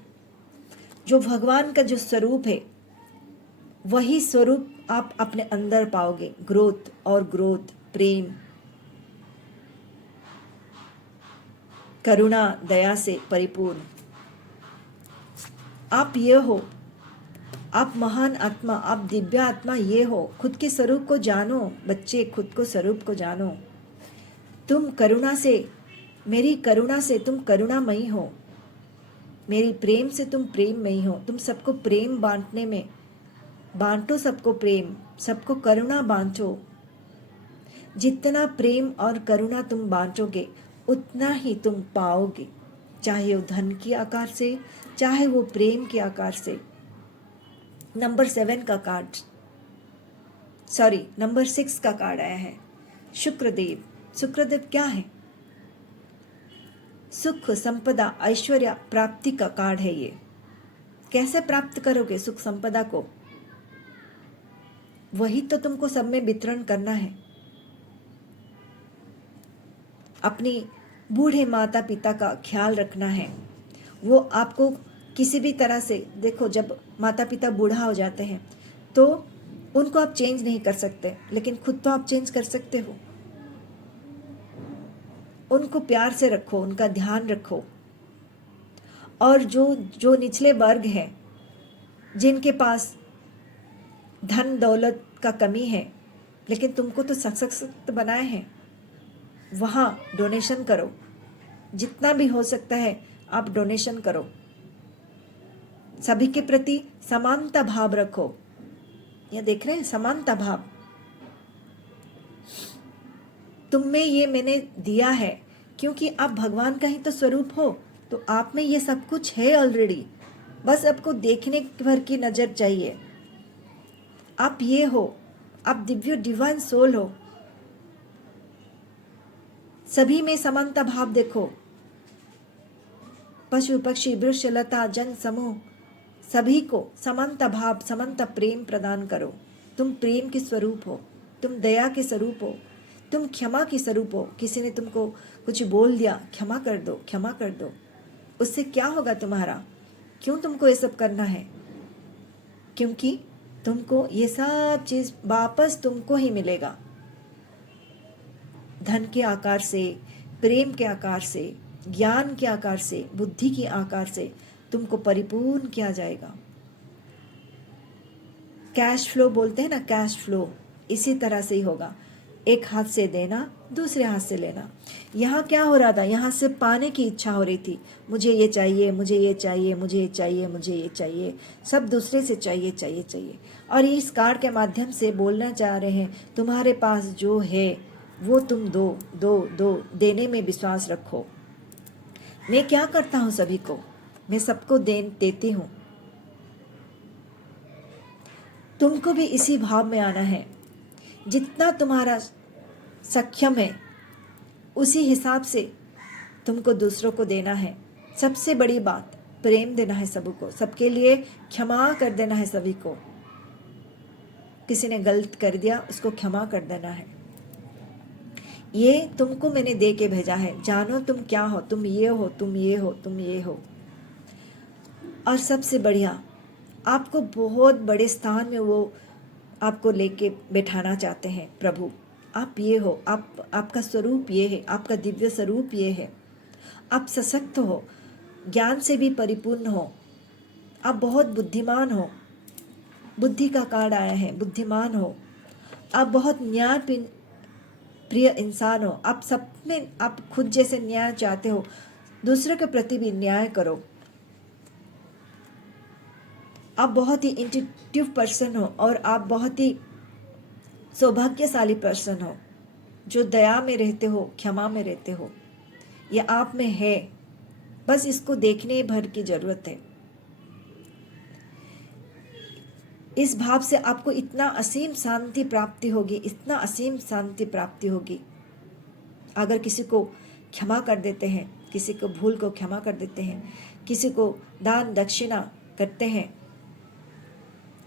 जो भगवान का जो स्वरूप है वही स्वरूप आप अपने अंदर पाओगे, ग्रोथ और ग्रोथ, प्रेम, करुणा, दया से परिपूर्ण। आप ये हो, आप महान आत्मा, आप दिव्य आत्मा ये हो। खुद के स्वरूप को जानो बच्चे, खुद को स्वरूप को जानो। तुम करुणा से, मेरी करुणा से तुम करुणामयी हो, मेरी प्रेम से तुम प्रेममयी हो। तुम सबको प्रेम बांटने में बांटो, सबको प्रेम, सबको करुणा बांटो। जितना प्रेम और करुणा तुम बांटोगे उतना ही तुम पाओगे, चाहे वो धन के आकार से, चाहे वो प्रेम के आकार से। नंबर 7 का कार्ड, सॉरी नंबर 6 का कार्ड आया है, शुक्रदेव। शुक्रदेव क्या है? सुख, संपदा, ऐश्वर्य, प्राप्ति का कार्ड है ये। कैसे प्राप्त करोगे सुख संपदा को? वही तो तुमको सब में वितरण करना है। अपनी बूढ़े माता पिता का ख्याल रखना है। वो आपको किसी भी तरह से, देखो जब माता पिता बूढ़ा हो जाते हैं तो उनको आप चेंज नहीं कर सकते, लेकिन खुद तो आप चेंज कर सकते हो। उनको प्यार से रखो, उनका ध्यान रखो। और जो निचले वर्ग है, जिनके पास धन दौलत का कमी है, लेकिन तुमको तो सशक्त बनाए हैं, वहाँ डोनेशन करो। जितना भी हो सकता है आप डोनेशन करो। सभी के प्रति समानता भाव रखो। यह देख रहे हैं, समानता भाव। तुम में ये मैंने दिया है क्योंकि आप भगवान का ही तो स्वरूप हो, तो आप में ये सब कुछ है ऑलरेडी। बस आपको देखने भर की नजर चाहिए। आप ये हो, आप दिव्य डिवाइन सोल हो। सभी में समानता भाव देखो। पशु पक्षी वृक्ष लता जन समूह, सभी को समानता भाव, समानता प्रेम प्रदान करो। तुम प्रेम के स्वरूप हो, तुम दया के स्वरूप हो, तुम क्षमा के स्वरूप हो। किसी ने तुमको कुछ बोल दिया, क्षमा कर दो, क्षमा कर दो। उससे क्या होगा तुम्हारा? क्यों तुमको ये सब करना है? क्योंकि तुमको ये सब चीज वापस तुमको ही मिलेगा। धन के आकार से, प्रेम के आकार से, ज्ञान के आकार से, बुद्धि के आकार से तुमको परिपूर्ण किया जाएगा। कैश फ्लो बोलते हैं ना, कैश फ्लो इसी तरह से ही होगा। एक हाथ से देना, दूसरे हाथ से लेना। यहाँ क्या हो रहा था? यहाँ से पाने की इच्छा हो रही थी, मुझे ये चाहिए, मुझे ये चाहिए, मुझे ये चाहिए, मुझे ये चाहिए, सब दूसरे से चाहिए चाहिए चाहिए। और इस कार्ड के माध्यम से बोलना चाह रहे हैं, तुम्हारे पास जो है वो तुम दो दो दो, देने में विश्वास रखो। मैं क्या करता हूँ सभी को, मैं सबको देती हूँ। तुमको भी इसी भाव में आना है। जितना तुम्हारा सक्षम है उसी हिसाब से तुमको दूसरों को देना है। सबसे बड़ी बात प्रेम देना है सबको, सबके लिए क्षमा कर देना है सभी को। किसी ने गलत कर दिया, उसको क्षमा कर देना है। ये तुमको मैंने दे के भेजा है। जानो तुम क्या हो, तुम ये हो, तुम ये हो, तुम ये हो। और सबसे बढ़िया, आपको बहुत बड़े स्थान में वो आपको लेके बैठाना चाहते हैं प्रभु। आप ये हो, आपका स्वरूप ये है, आपका दिव्य स्वरूप ये है। आप सशक्त हो, ज्ञान से भी परिपूर्ण हो, आप बहुत बुद्धिमान हो। बुद्धि का कार्ड आया है, बुद्धिमान हो। आप बहुत न्याय प्रिय इंसान हो। आप सब में, आप खुद जैसे न्याय चाहते हो, दूसरों के प्रति भी न्याय करो। आप बहुत ही इंट्यूटिव पर्सन हो और आप बहुत ही सौभाग्यशाली पर्सन हो, जो दया में रहते हो, क्षमा में रहते हो। ये आप में है। बस इसको देखने भर की जरूरत है। इस भाव से आपको इतना असीम शांति प्राप्ति होगी, इतना असीम शांति प्राप्ति होगी। अगर किसी को क्षमा कर देते हैं, किसी को भूल को क्षमा कर देते हैं, किसी को दान दक्षिणा करते हैं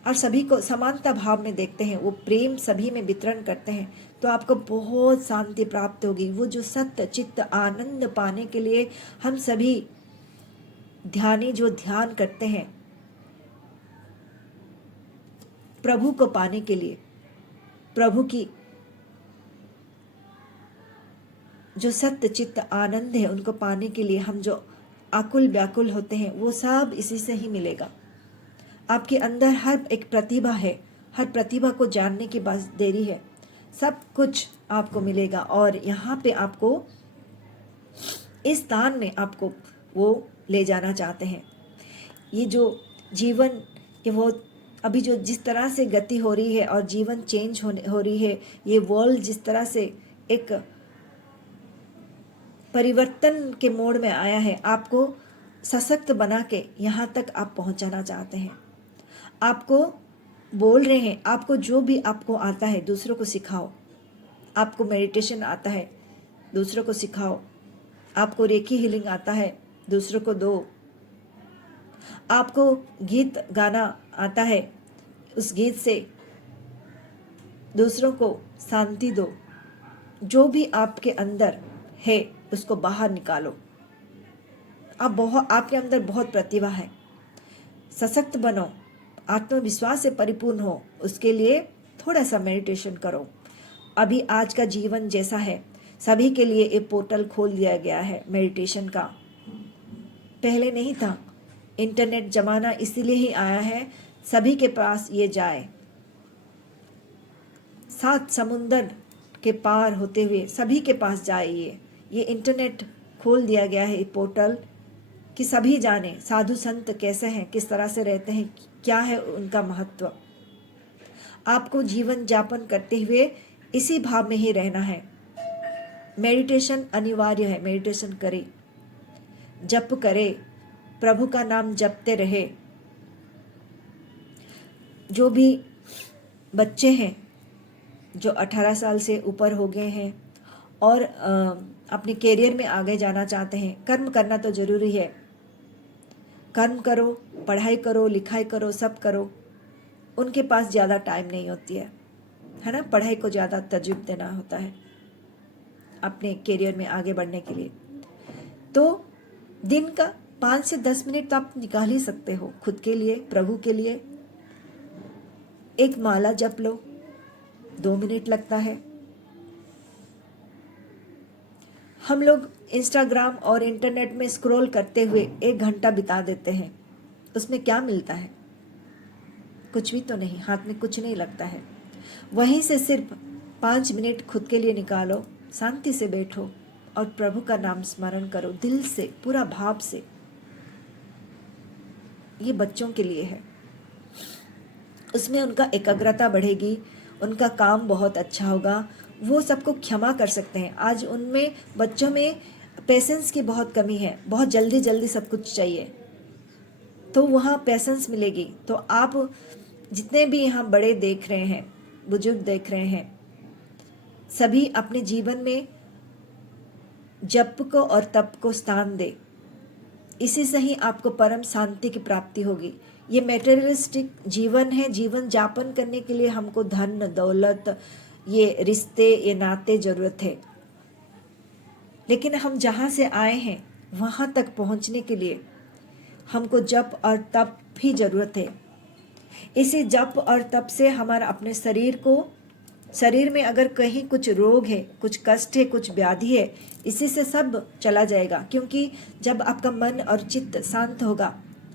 और सभी को समानता भाव में देखते हैं, वो प्रेम सभी में वितरण करते हैं, तो आपको बहुत शांति प्राप्त होगी। वो जो सत्य चित्त आनंद पाने के लिए हम सभी ध्यानी जो ध्यान करते हैं, प्रभु को पाने के लिए, प्रभु की जो सत्य चित्त आनंद है उनको पाने के लिए हम जो आकुल व्याकुल होते हैं, वो सब इसी से ही मिलेगा। आपके अंदर हर एक प्रतिभा है, हर प्रतिभा को जानने की बस देरी है, सब कुछ आपको मिलेगा। और यहाँ पे आपको इस स्थान में आपको वो ले जाना चाहते हैं। ये जो जीवन, ये वो अभी जो जिस तरह से गति हो रही है और जीवन चेंज हो रही है, ये वर्ल्ड जिस तरह से एक परिवर्तन के मोड़ में आया है, आपको सशक्त बना के यहाँ तक आप पहुँचाना चाहते हैं। आपको बोल रहे हैं, आपको जो भी आपको आता है दूसरों को सिखाओ। आपको मेडिटेशन आता है, दूसरों को सिखाओ। आपको रेकी हीलिंग आता है, दूसरों को दो। आपको गीत गाना आता है, उस गीत से दूसरों को शांति दो। जो भी आपके अंदर है उसको बाहर निकालो। आपके अंदर बहुत प्रतिभा है, सशक्त बनो, आत्मविश्वास से परिपूर्ण हो। उसके लिए थोड़ा सा मेडिटेशन करो। अभी आज का जीवन जैसा है, सभी के लिए एक पोर्टल खोल दिया गया है मेडिटेशन का, पहले नहीं था। इंटरनेट जमाना इसीलिए ही आया है, सभी के पास ये जाए। 7 समुंदर के पार होते हुए सभी के पास जाए। ये इंटरनेट खोल दिया गया है, पोर्टल, कि सभी जाने साधु संत कैसे हैं, किस तरह से रहते हैं, क्या है उनका महत्व। आपको जीवन यापन करते हुए इसी भाव में ही रहना है। मेडिटेशन अनिवार्य है, मेडिटेशन करे, जप करे, प्रभु का नाम जपते रहे। जो भी बच्चे हैं जो 18 साल से ऊपर हो गए हैं और अपने कैरियर में आगे जाना चाहते हैं, कर्म करना तो जरूरी है। कर्म करो, पढ़ाई करो, लिखाई करो, सब करो। उनके पास ज़्यादा टाइम नहीं होती है ना। पढ़ाई को ज़्यादा तरजीह देना होता है अपने कैरियर में आगे बढ़ने के लिए। तो दिन का 5 से 10 मिनट तो आप निकाल ही सकते हो खुद के लिए, प्रभु के लिए। एक माला जप लो, 2 मिनट लगता है। हम लोग इंस्टाग्राम और इंटरनेट में स्क्रॉल करते हुए 1 घंटा बिता देते हैं। उसमें क्या मिलता है? कुछ भी तो नहीं, हाथ में कुछ नहीं लगता है। वहीं से सिर्फ 5 मिनट खुद के लिए निकालो, शांति से बैठो और प्रभु का नाम स्मरण करो दिल से, पूरा भाव से। ये बच्चों के लिए है, उसमें उनका एकाग्रता बढ़ेगी, उनका काम बहुत अच्छा होगा, वो सबको क्षमा कर सकते हैं। आज उनमें बच्चों में पेशेंस की बहुत कमी है, बहुत जल्दी जल्दी सब कुछ चाहिए, तो वहाँ पेशेंस मिलेगी। तो आप जितने भी यहाँ बड़े देख रहे हैं, बुजुर्ग देख रहे हैं, सभी अपने जीवन में जप को और तप को स्थान दे। इसी से ही आपको परम शांति की प्राप्ति होगी। ये मेटेरियलिस्टिक जीवन है, जीवन यापन करने के लिए हमको धन दौलत, ये रिश्ते, ये नाते जरूरत है। लेकिन हम जहाँ से आए हैं वहाँ तक पहुँचने के लिए हमको जप और तप भी जरूरत है। इसी जप और तप से हमारा अपने शरीर में अगर कहीं कुछ रोग है, कुछ कष्ट है, कुछ व्याधि है, इसी से सब चला जाएगा। क्योंकि जब आपका मन और चित्त शांत होगा,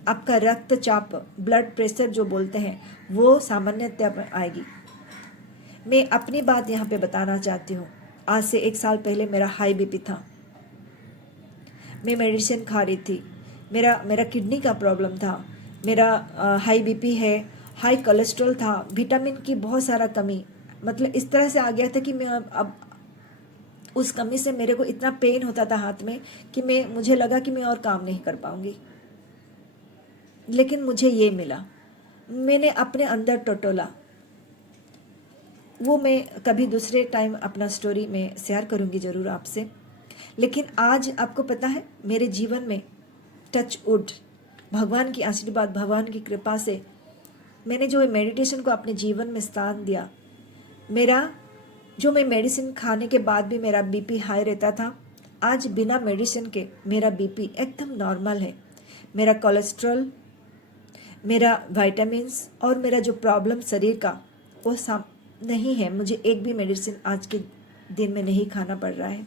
आपका रक्तचाप, ब्लड प्रेशर जो बोलते हैं, वो सामान्यता में आएगी। मैं अपनी बात यहाँ पे बताना चाहती हूँ। आज से 1 साल पहले मेरा हाई बीपी था, मैं मेडिसिन खा रही थी। मेरा किडनी का प्रॉब्लम था, मेरा हाई बीपी है, हाई कोलेस्ट्रॉल था, विटामिन की बहुत सारा कमी, मतलब इस तरह से आ गया था कि मैं अब उस कमी से मेरे को इतना पेन होता था हाथ में कि मुझे लगा कि मैं और काम नहीं कर पाऊंगी, लेकिन मुझे ये मिला। मैंने अपने अंदर टटोला, वो मैं कभी दूसरे टाइम अपना स्टोरी में शेयर करूंगी ज़रूर आपसे। लेकिन आज आपको पता है, मेरे जीवन में टच वुड, भगवान की आशीर्वाद, भगवान की कृपा से मैंने जो मेडिटेशन को अपने जीवन में स्थान दिया, मैं मेडिसिन खाने के बाद भी मेरा बीपी हाई रहता था, आज बिना मेडिसिन के मेरा बीपी एकदम नॉर्मल है। मेरा कोलेस्ट्रॉल, मेरा विटामिन्स और मेरा जो प्रॉब्लम शरीर का वो नहीं है। मुझे एक भी मेडिसिन आज के दिन में नहीं खाना पड़ रहा है।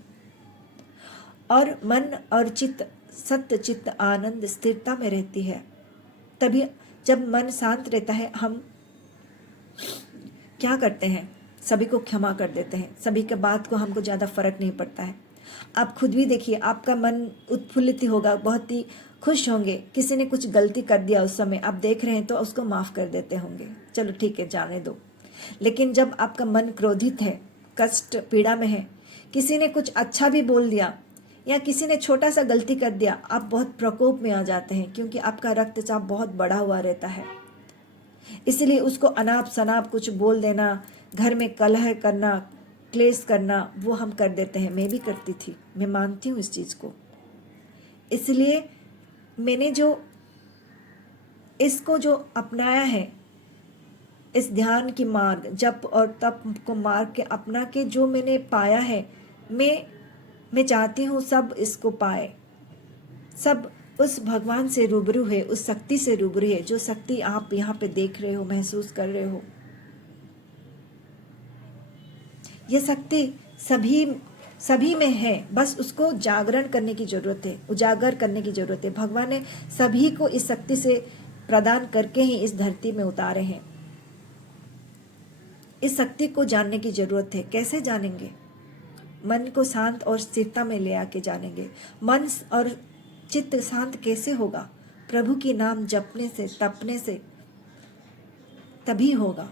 और मन और चित्त, सत्य चित्त आनंद स्थिरता में रहती है। तभी जब मन शांत रहता है, हम क्या करते हैं, सभी को क्षमा कर देते हैं, सभी के बात को हमको ज़्यादा फर्क नहीं पड़ता है। आप खुद भी देखिए, आपका मन उत्फुल्लित होगा, बहुत ही खुश होंगे। किसी ने कुछ गलती कर दिया उस समय आप देख रहे हैं तो उसको माफ़ कर देते होंगे, चलो ठीक है जाने दो। लेकिन जब आपका मन क्रोधित है, कष्ट पीड़ा में है, किसी ने कुछ अच्छा भी बोल दिया या किसी ने छोटा सा गलती कर दिया, आप बहुत प्रकोप में आ जाते हैं, क्योंकि आपका रक्तचाप बहुत बढ़ा हुआ रहता है। इसलिए उसको अनाप शनाप कुछ बोल देना, घर में कलह करना, क्लेश करना, वो हम कर देते हैं। मैं भी करती थी, मैं मानती हूँ इस चीज़ को। इसलिए मैंने इसको जो अपनाया है, इस ध्यान की मार्ग, जप और तप को मार्ग के अपना के जो मैंने पाया है, मैं चाहती हूँ सब इसको पाए। सब उस भगवान से रूबरू है, उस शक्ति से रूबरू है, जो शक्ति आप यहाँ पे देख रहे हो, महसूस कर रहे हो। ये शक्ति सभी में है, बस उसको जागरण करने की जरूरत है, उजागर करने की जरूरत है। भगवान ने सभी को इस शक्ति से प्रदान करके ही इस धरती में उतारे हैं। इस शक्ति को जानने की जरूरत है। कैसे जानेंगे? मन को शांत और स्थिरता में ले आके जानेंगे। मन और चित्त शांत कैसे होगा? प्रभु की नाम जपने से, तपने से तभी होगा।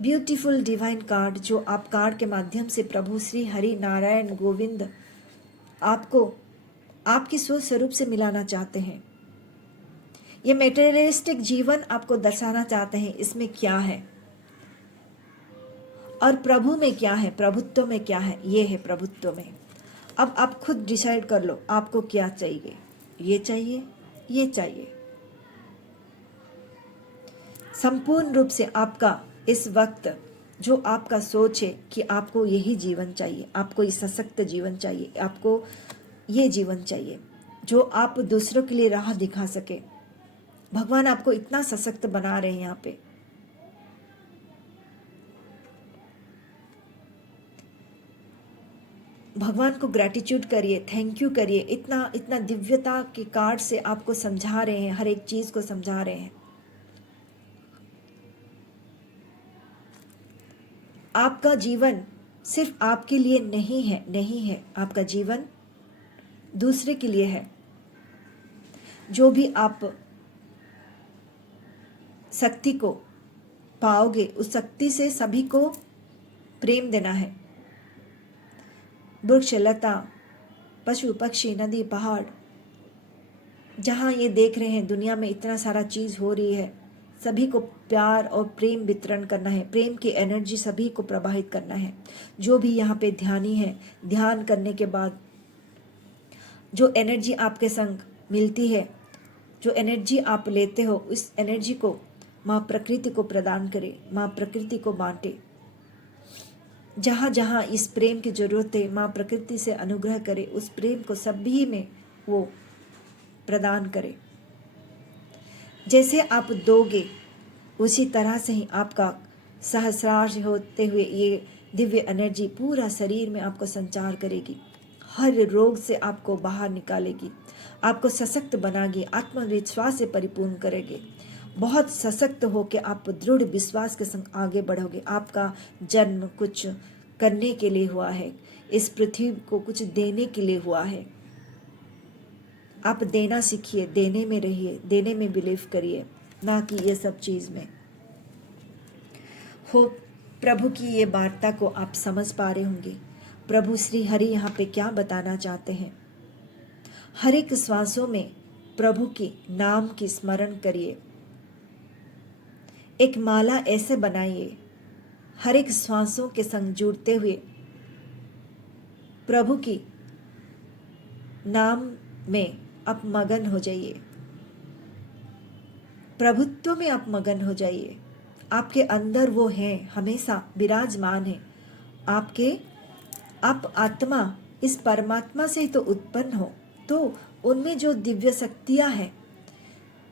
ब्यूटीफुल डिवाइन कार्ड, जो आप कार्ड के माध्यम से प्रभु श्री हरि नारायण गोविंद आपको आपकी स्व स्वरूप से मिलाना चाहते हैं। ये मेटेरियलिस्टिक जीवन आपको दर्शाना चाहते हैं, इसमें क्या है और प्रभु में क्या है, प्रभुत्व में क्या है। ये है प्रभुत्व में। अब आप खुद डिसाइड कर लो आपको क्या चाहिए। ये चाहिए, ये चाहिए। संपूर्ण रूप से आपका इस वक्त जो आपका सोच है कि आपको यही जीवन चाहिए, आपको ये सशक्त जीवन चाहिए, आपको ये जीवन चाहिए जो आप दूसरों के लिए राह दिखा सके। भगवान आपको इतना सशक्त बना रहे हैं यहाँ पे। भगवान को ग्रैटिट्यूड करिए, थैंक यू करिए। इतना इतना दिव्यता के कार्ड से आपको समझा रहे हैं, हर एक चीज को समझा रहे हैं। आपका जीवन सिर्फ आपके लिए नहीं है, आपका जीवन दूसरे के लिए है। जो भी आप शक्ति को पाओगे, उस शक्ति से सभी को प्रेम देना है। वृक्ष, लता, पशु, पक्षी, नदी, पहाड़, जहाँ ये देख रहे हैं दुनिया में इतना सारा चीज हो रही है, सभी को प्यार और प्रेम वितरण करना है। प्रेम की एनर्जी सभी को प्रवाहित करना है। जो भी यहाँ पे ध्यानी है, ध्यान करने के बाद जो एनर्जी आपके संग मिलती है, जो एनर्जी आप लेते हो, उस एनर्जी को माँ प्रकृति को प्रदान करे, माँ प्रकृति को बांटे। जहाँ जहाँ इस प्रेम की जरूरत है, माँ प्रकृति से अनुग्रह करे, उस प्रेम को सभी में वो प्रदान करे। जैसे आप दोगे उसी तरह से ही आपका सहस्रार होते हुए ये दिव्य एनर्जी पूरा शरीर में आपको संचार करेगी, हर रोग से आपको बाहर निकालेगी, आपको सशक्त बनाएगी, आत्मविश्वास से परिपूर्ण करेगी। बहुत सशक्त हो के आप दृढ़ विश्वास के संग आगे बढ़ोगे। आपका जन्म कुछ करने के लिए हुआ है, इस पृथ्वी को कुछ देने के लिए हुआ है। आप देना सीखिए, देने में रहिए, देने में बिलीव करिए, ना कि ये सब चीज में। हो प्रभु की ये वार्ता को आप समझ पा रहे होंगे। प्रभु श्री हरि यहाँ पे क्या बताना चाहते हैं। हर एक श्वासों में प्रभु की नाम की स्मरण करिए। एक माला ऐसे बनाइए, हर एक श्वासों के संग जुड़ते हुए प्रभु की नाम में आप मगन हो जाइए, प्रभुत्व में आप मगन हो जाइए। आपके अंदर वो है, हमेशा विराजमान है। आप आत्मा इस परमात्मा से तो उत्पन्न हो, तो उनमें जो दिव्य शक्तियां हैं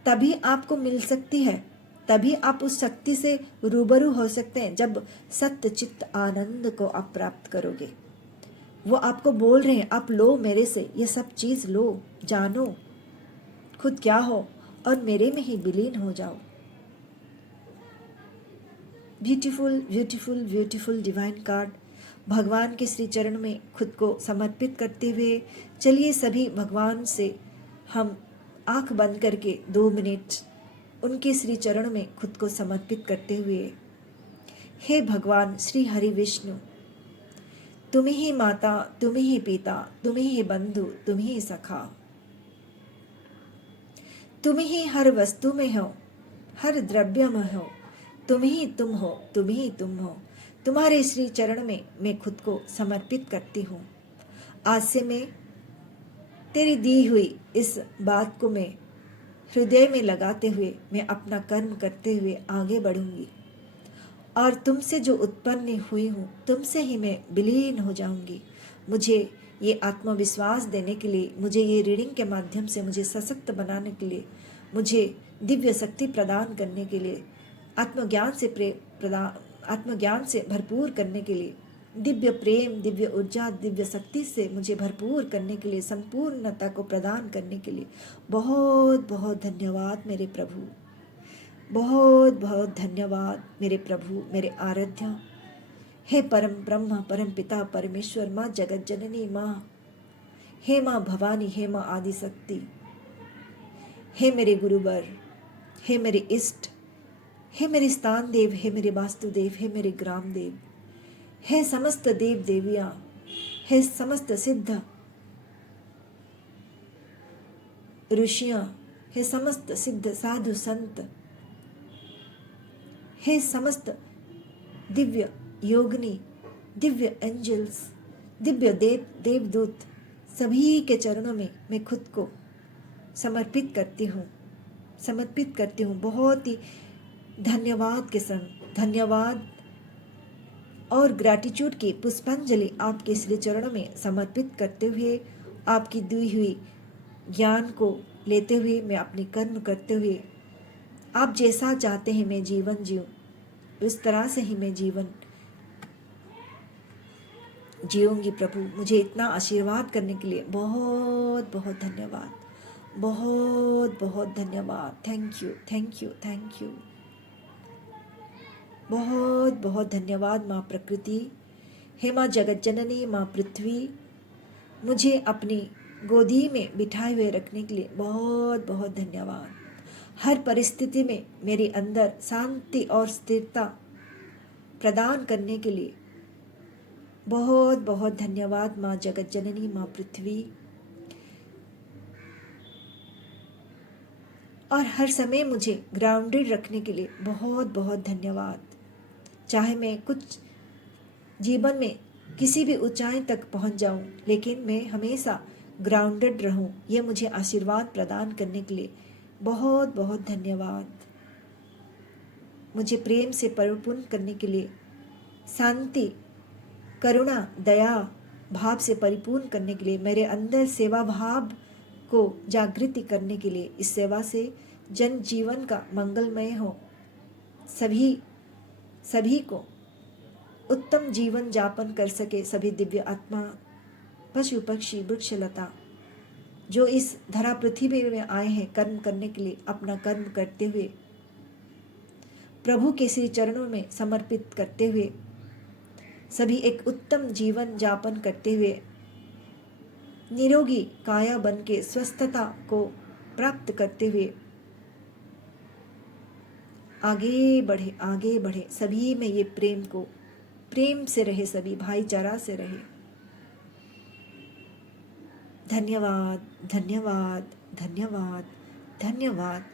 तभी आपको मिल सकती है, तभी आप उस शक्ति से रूबरू हो सकते हैं जब सत्य चित्त आनंद को आप प्राप्त करोगे। वो आपको बोल रहे हैं आप लो मेरे से, ये सब चीज लो, जानो खुद क्या हो और मेरे में ही विलीन हो जाओ। Beautiful beautiful beautiful divine card. भगवान के श्री चरण में खुद को समर्पित करते हुए चलिए सभी भगवान से हम आंख बंद करके 2 मिनट उनके श्री चरण में खुद को समर्पित करते हुए, हे भगवान श्री हरि विष्णु, तुम ही माता, तुम ही पिता, तुम ही बंधु, तुम ही सखा, तुम ही हर वस्तु में हो, हर द्रव्य में हो, तुम ही तुम हो, तुम ही तुम हो। तुम्हारे श्री चरण में मैं खुद को समर्पित करती हूँ। आज से मैं तेरी दी हुई इस बात को मैं हृदय में लगाते हुए मैं अपना कर्म करते हुए आगे बढ़ूंगी और तुमसे जो उत्पन्न हुई हूँ तुमसे ही मैं विलीन हो जाऊंगी। मुझे ये आत्मविश्वास देने के लिए, मुझे ये रीडिंग के माध्यम से मुझे सशक्त बनाने के लिए, मुझे दिव्य शक्ति प्रदान करने के लिए, आत्मज्ञान से भरपूर करने के लिए, दिव्य प्रेम, दिव्य ऊर्जा, दिव्य शक्ति से मुझे भरपूर करने के लिए, संपूर्णता को प्रदान करने के लिए बहुत बहुत धन्यवाद मेरे प्रभु। बहुत बहुत धन्यवाद मेरे प्रभु, मेरे आराध्य। हे परम ब्रह्म, परम पिता, परमेश्वर, माँ जगत जननी, माँ, हे माँ भवानी, हे माँ आदि शक्ति, हे मेरे गुरुवर, हे मेरे इष्ट, हे मेरे स्थान देव, हे मेरे वास्तुदेव, हे मेरे ग्राम देव, हे समस्त देव देवियां, हे समस्त सिद्ध ऋषियां, हे समस्त सिद्ध साधु संत, हे समस्त दिव्य योगिनी, दिव्य एंजल्स, दिव्य देवदूत, सभी के चरणों में मैं खुद को समर्पित करती हूँ बहुत ही धन्यवाद के संग। धन्यवाद और ग्रैटिट्यूड की पुष्पांजलि आपके श्री चरणों में समर्पित करते हुए, आपकी दी हुई ज्ञान को लेते हुए, मैं अपनी कर्म करते हुए, आप जैसा चाहते हैं मैं जीवन जीऊं उस तरह से ही मैं जीवन जीऊंगी। प्रभु मुझे इतना आशीर्वाद करने के लिए बहुत बहुत धन्यवाद, बहुत बहुत धन्यवाद। Thank you thank you thank you. बहुत बहुत धन्यवाद माँ प्रकृति, हे माँ जगत जननी, माँ पृथ्वी, मुझे अपनी गोदी में बिठाए हुए रखने के लिए बहुत बहुत धन्यवाद। हर परिस्थिति में मेरे अंदर शांति और स्थिरता प्रदान करने के लिए बहुत बहुत धन्यवाद माँ जगत जननी, माँ पृथ्वी। और हर समय मुझे ग्राउंडेड रखने के लिए बहुत बहुत धन्यवाद। चाहे मैं कुछ जीवन में किसी भी ऊंचाई तक पहुंच जाऊं, लेकिन मैं हमेशा ग्राउंडेड रहूं, ये मुझे आशीर्वाद प्रदान करने के लिए बहुत बहुत धन्यवाद। मुझे प्रेम से परिपूर्ण करने के लिए, शांति, करुणा, दया भाव से परिपूर्ण करने के लिए, मेरे अंदर सेवा भाव को जागृति करने के लिए, इस सेवा से जन जीवन का मंगलमय हो, सभी को उत्तम जीवन यापन कर सके। सभी दिव्य आत्मा, पशु पक्षी, वृक्ष लता जो इस धरा पृथ्वी में आए हैं कर्म करने के लिए, अपना कर्म करते हुए प्रभु के श्री चरणों में समर्पित करते हुए, सभी एक उत्तम जीवन यापन करते हुए निरोगी काया बन के स्वस्थता को प्राप्त करते हुए आगे बढ़े। सभी में ये प्रेम से रहे, सभी भाईचारा से रहे। धन्यवाद, धन्यवाद, धन्यवाद, धन्यवाद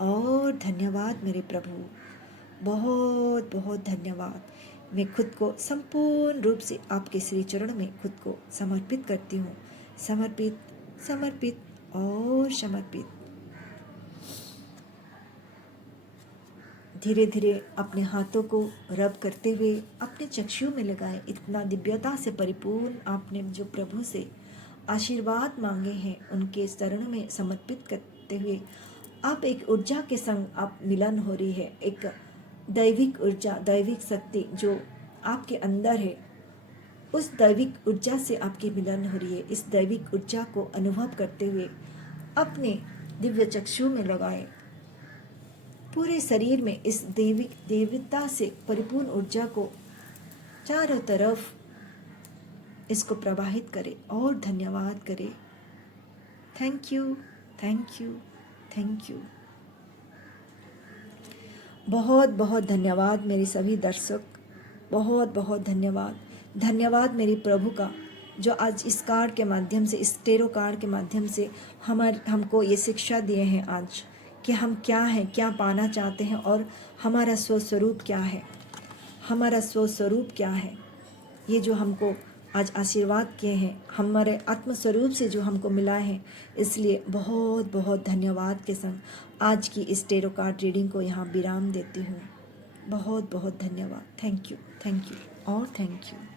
और धन्यवाद मेरे प्रभु। बहुत बहुत धन्यवाद। मैं खुद को संपूर्ण रूप से आपके श्री चरण में खुद को समर्पित करती हूँ। समर्पित, समर्पित और समर्पित। धीरे धीरे अपने हाथों को रब करते हुए अपने चक्षुओं में लगाएं। इतना दिव्यता से परिपूर्ण आपने जो प्रभु से आशीर्वाद मांगे हैं उनके चरण में समर्पित करते हुए आप एक ऊर्जा के संग आप मिलन हो रही है। एक दैविक ऊर्जा, दैविक शक्ति जो आपके अंदर है, उस दैविक ऊर्जा से आपकी मिलन हो रही है। इस दैविक ऊर्जा को अनुभव करते हुए अपने दिव्य चक्षु में लगाएं। पूरे शरीर में इस देवता से परिपूर्ण ऊर्जा को चारों तरफ इसको प्रवाहित करें और धन्यवाद करें। Thank you, thank you, thank you. बहुत बहुत धन्यवाद मेरे सभी दर्शक, बहुत बहुत धन्यवाद। धन्यवाद मेरे प्रभु का जो आज इस कार्ड के माध्यम से, इस टेरो कार्ड के माध्यम से हमको ये शिक्षा दिए हैं आज कि हम क्या हैं, क्या पाना चाहते हैं और हमारा स्वस्वरूप क्या है, हमारा स्वस्वरूप क्या है। ये जो हमको आज आशीर्वाद किए हैं हमारे आत्मस्वरूप से जो हमको मिला है, इसलिए बहुत बहुत धन्यवाद के संग आज की इस टेरो कार्ड रीडिंग को यहाँ विराम देती हूँ। बहुत बहुत धन्यवाद। थैंक यू और थैंक यू।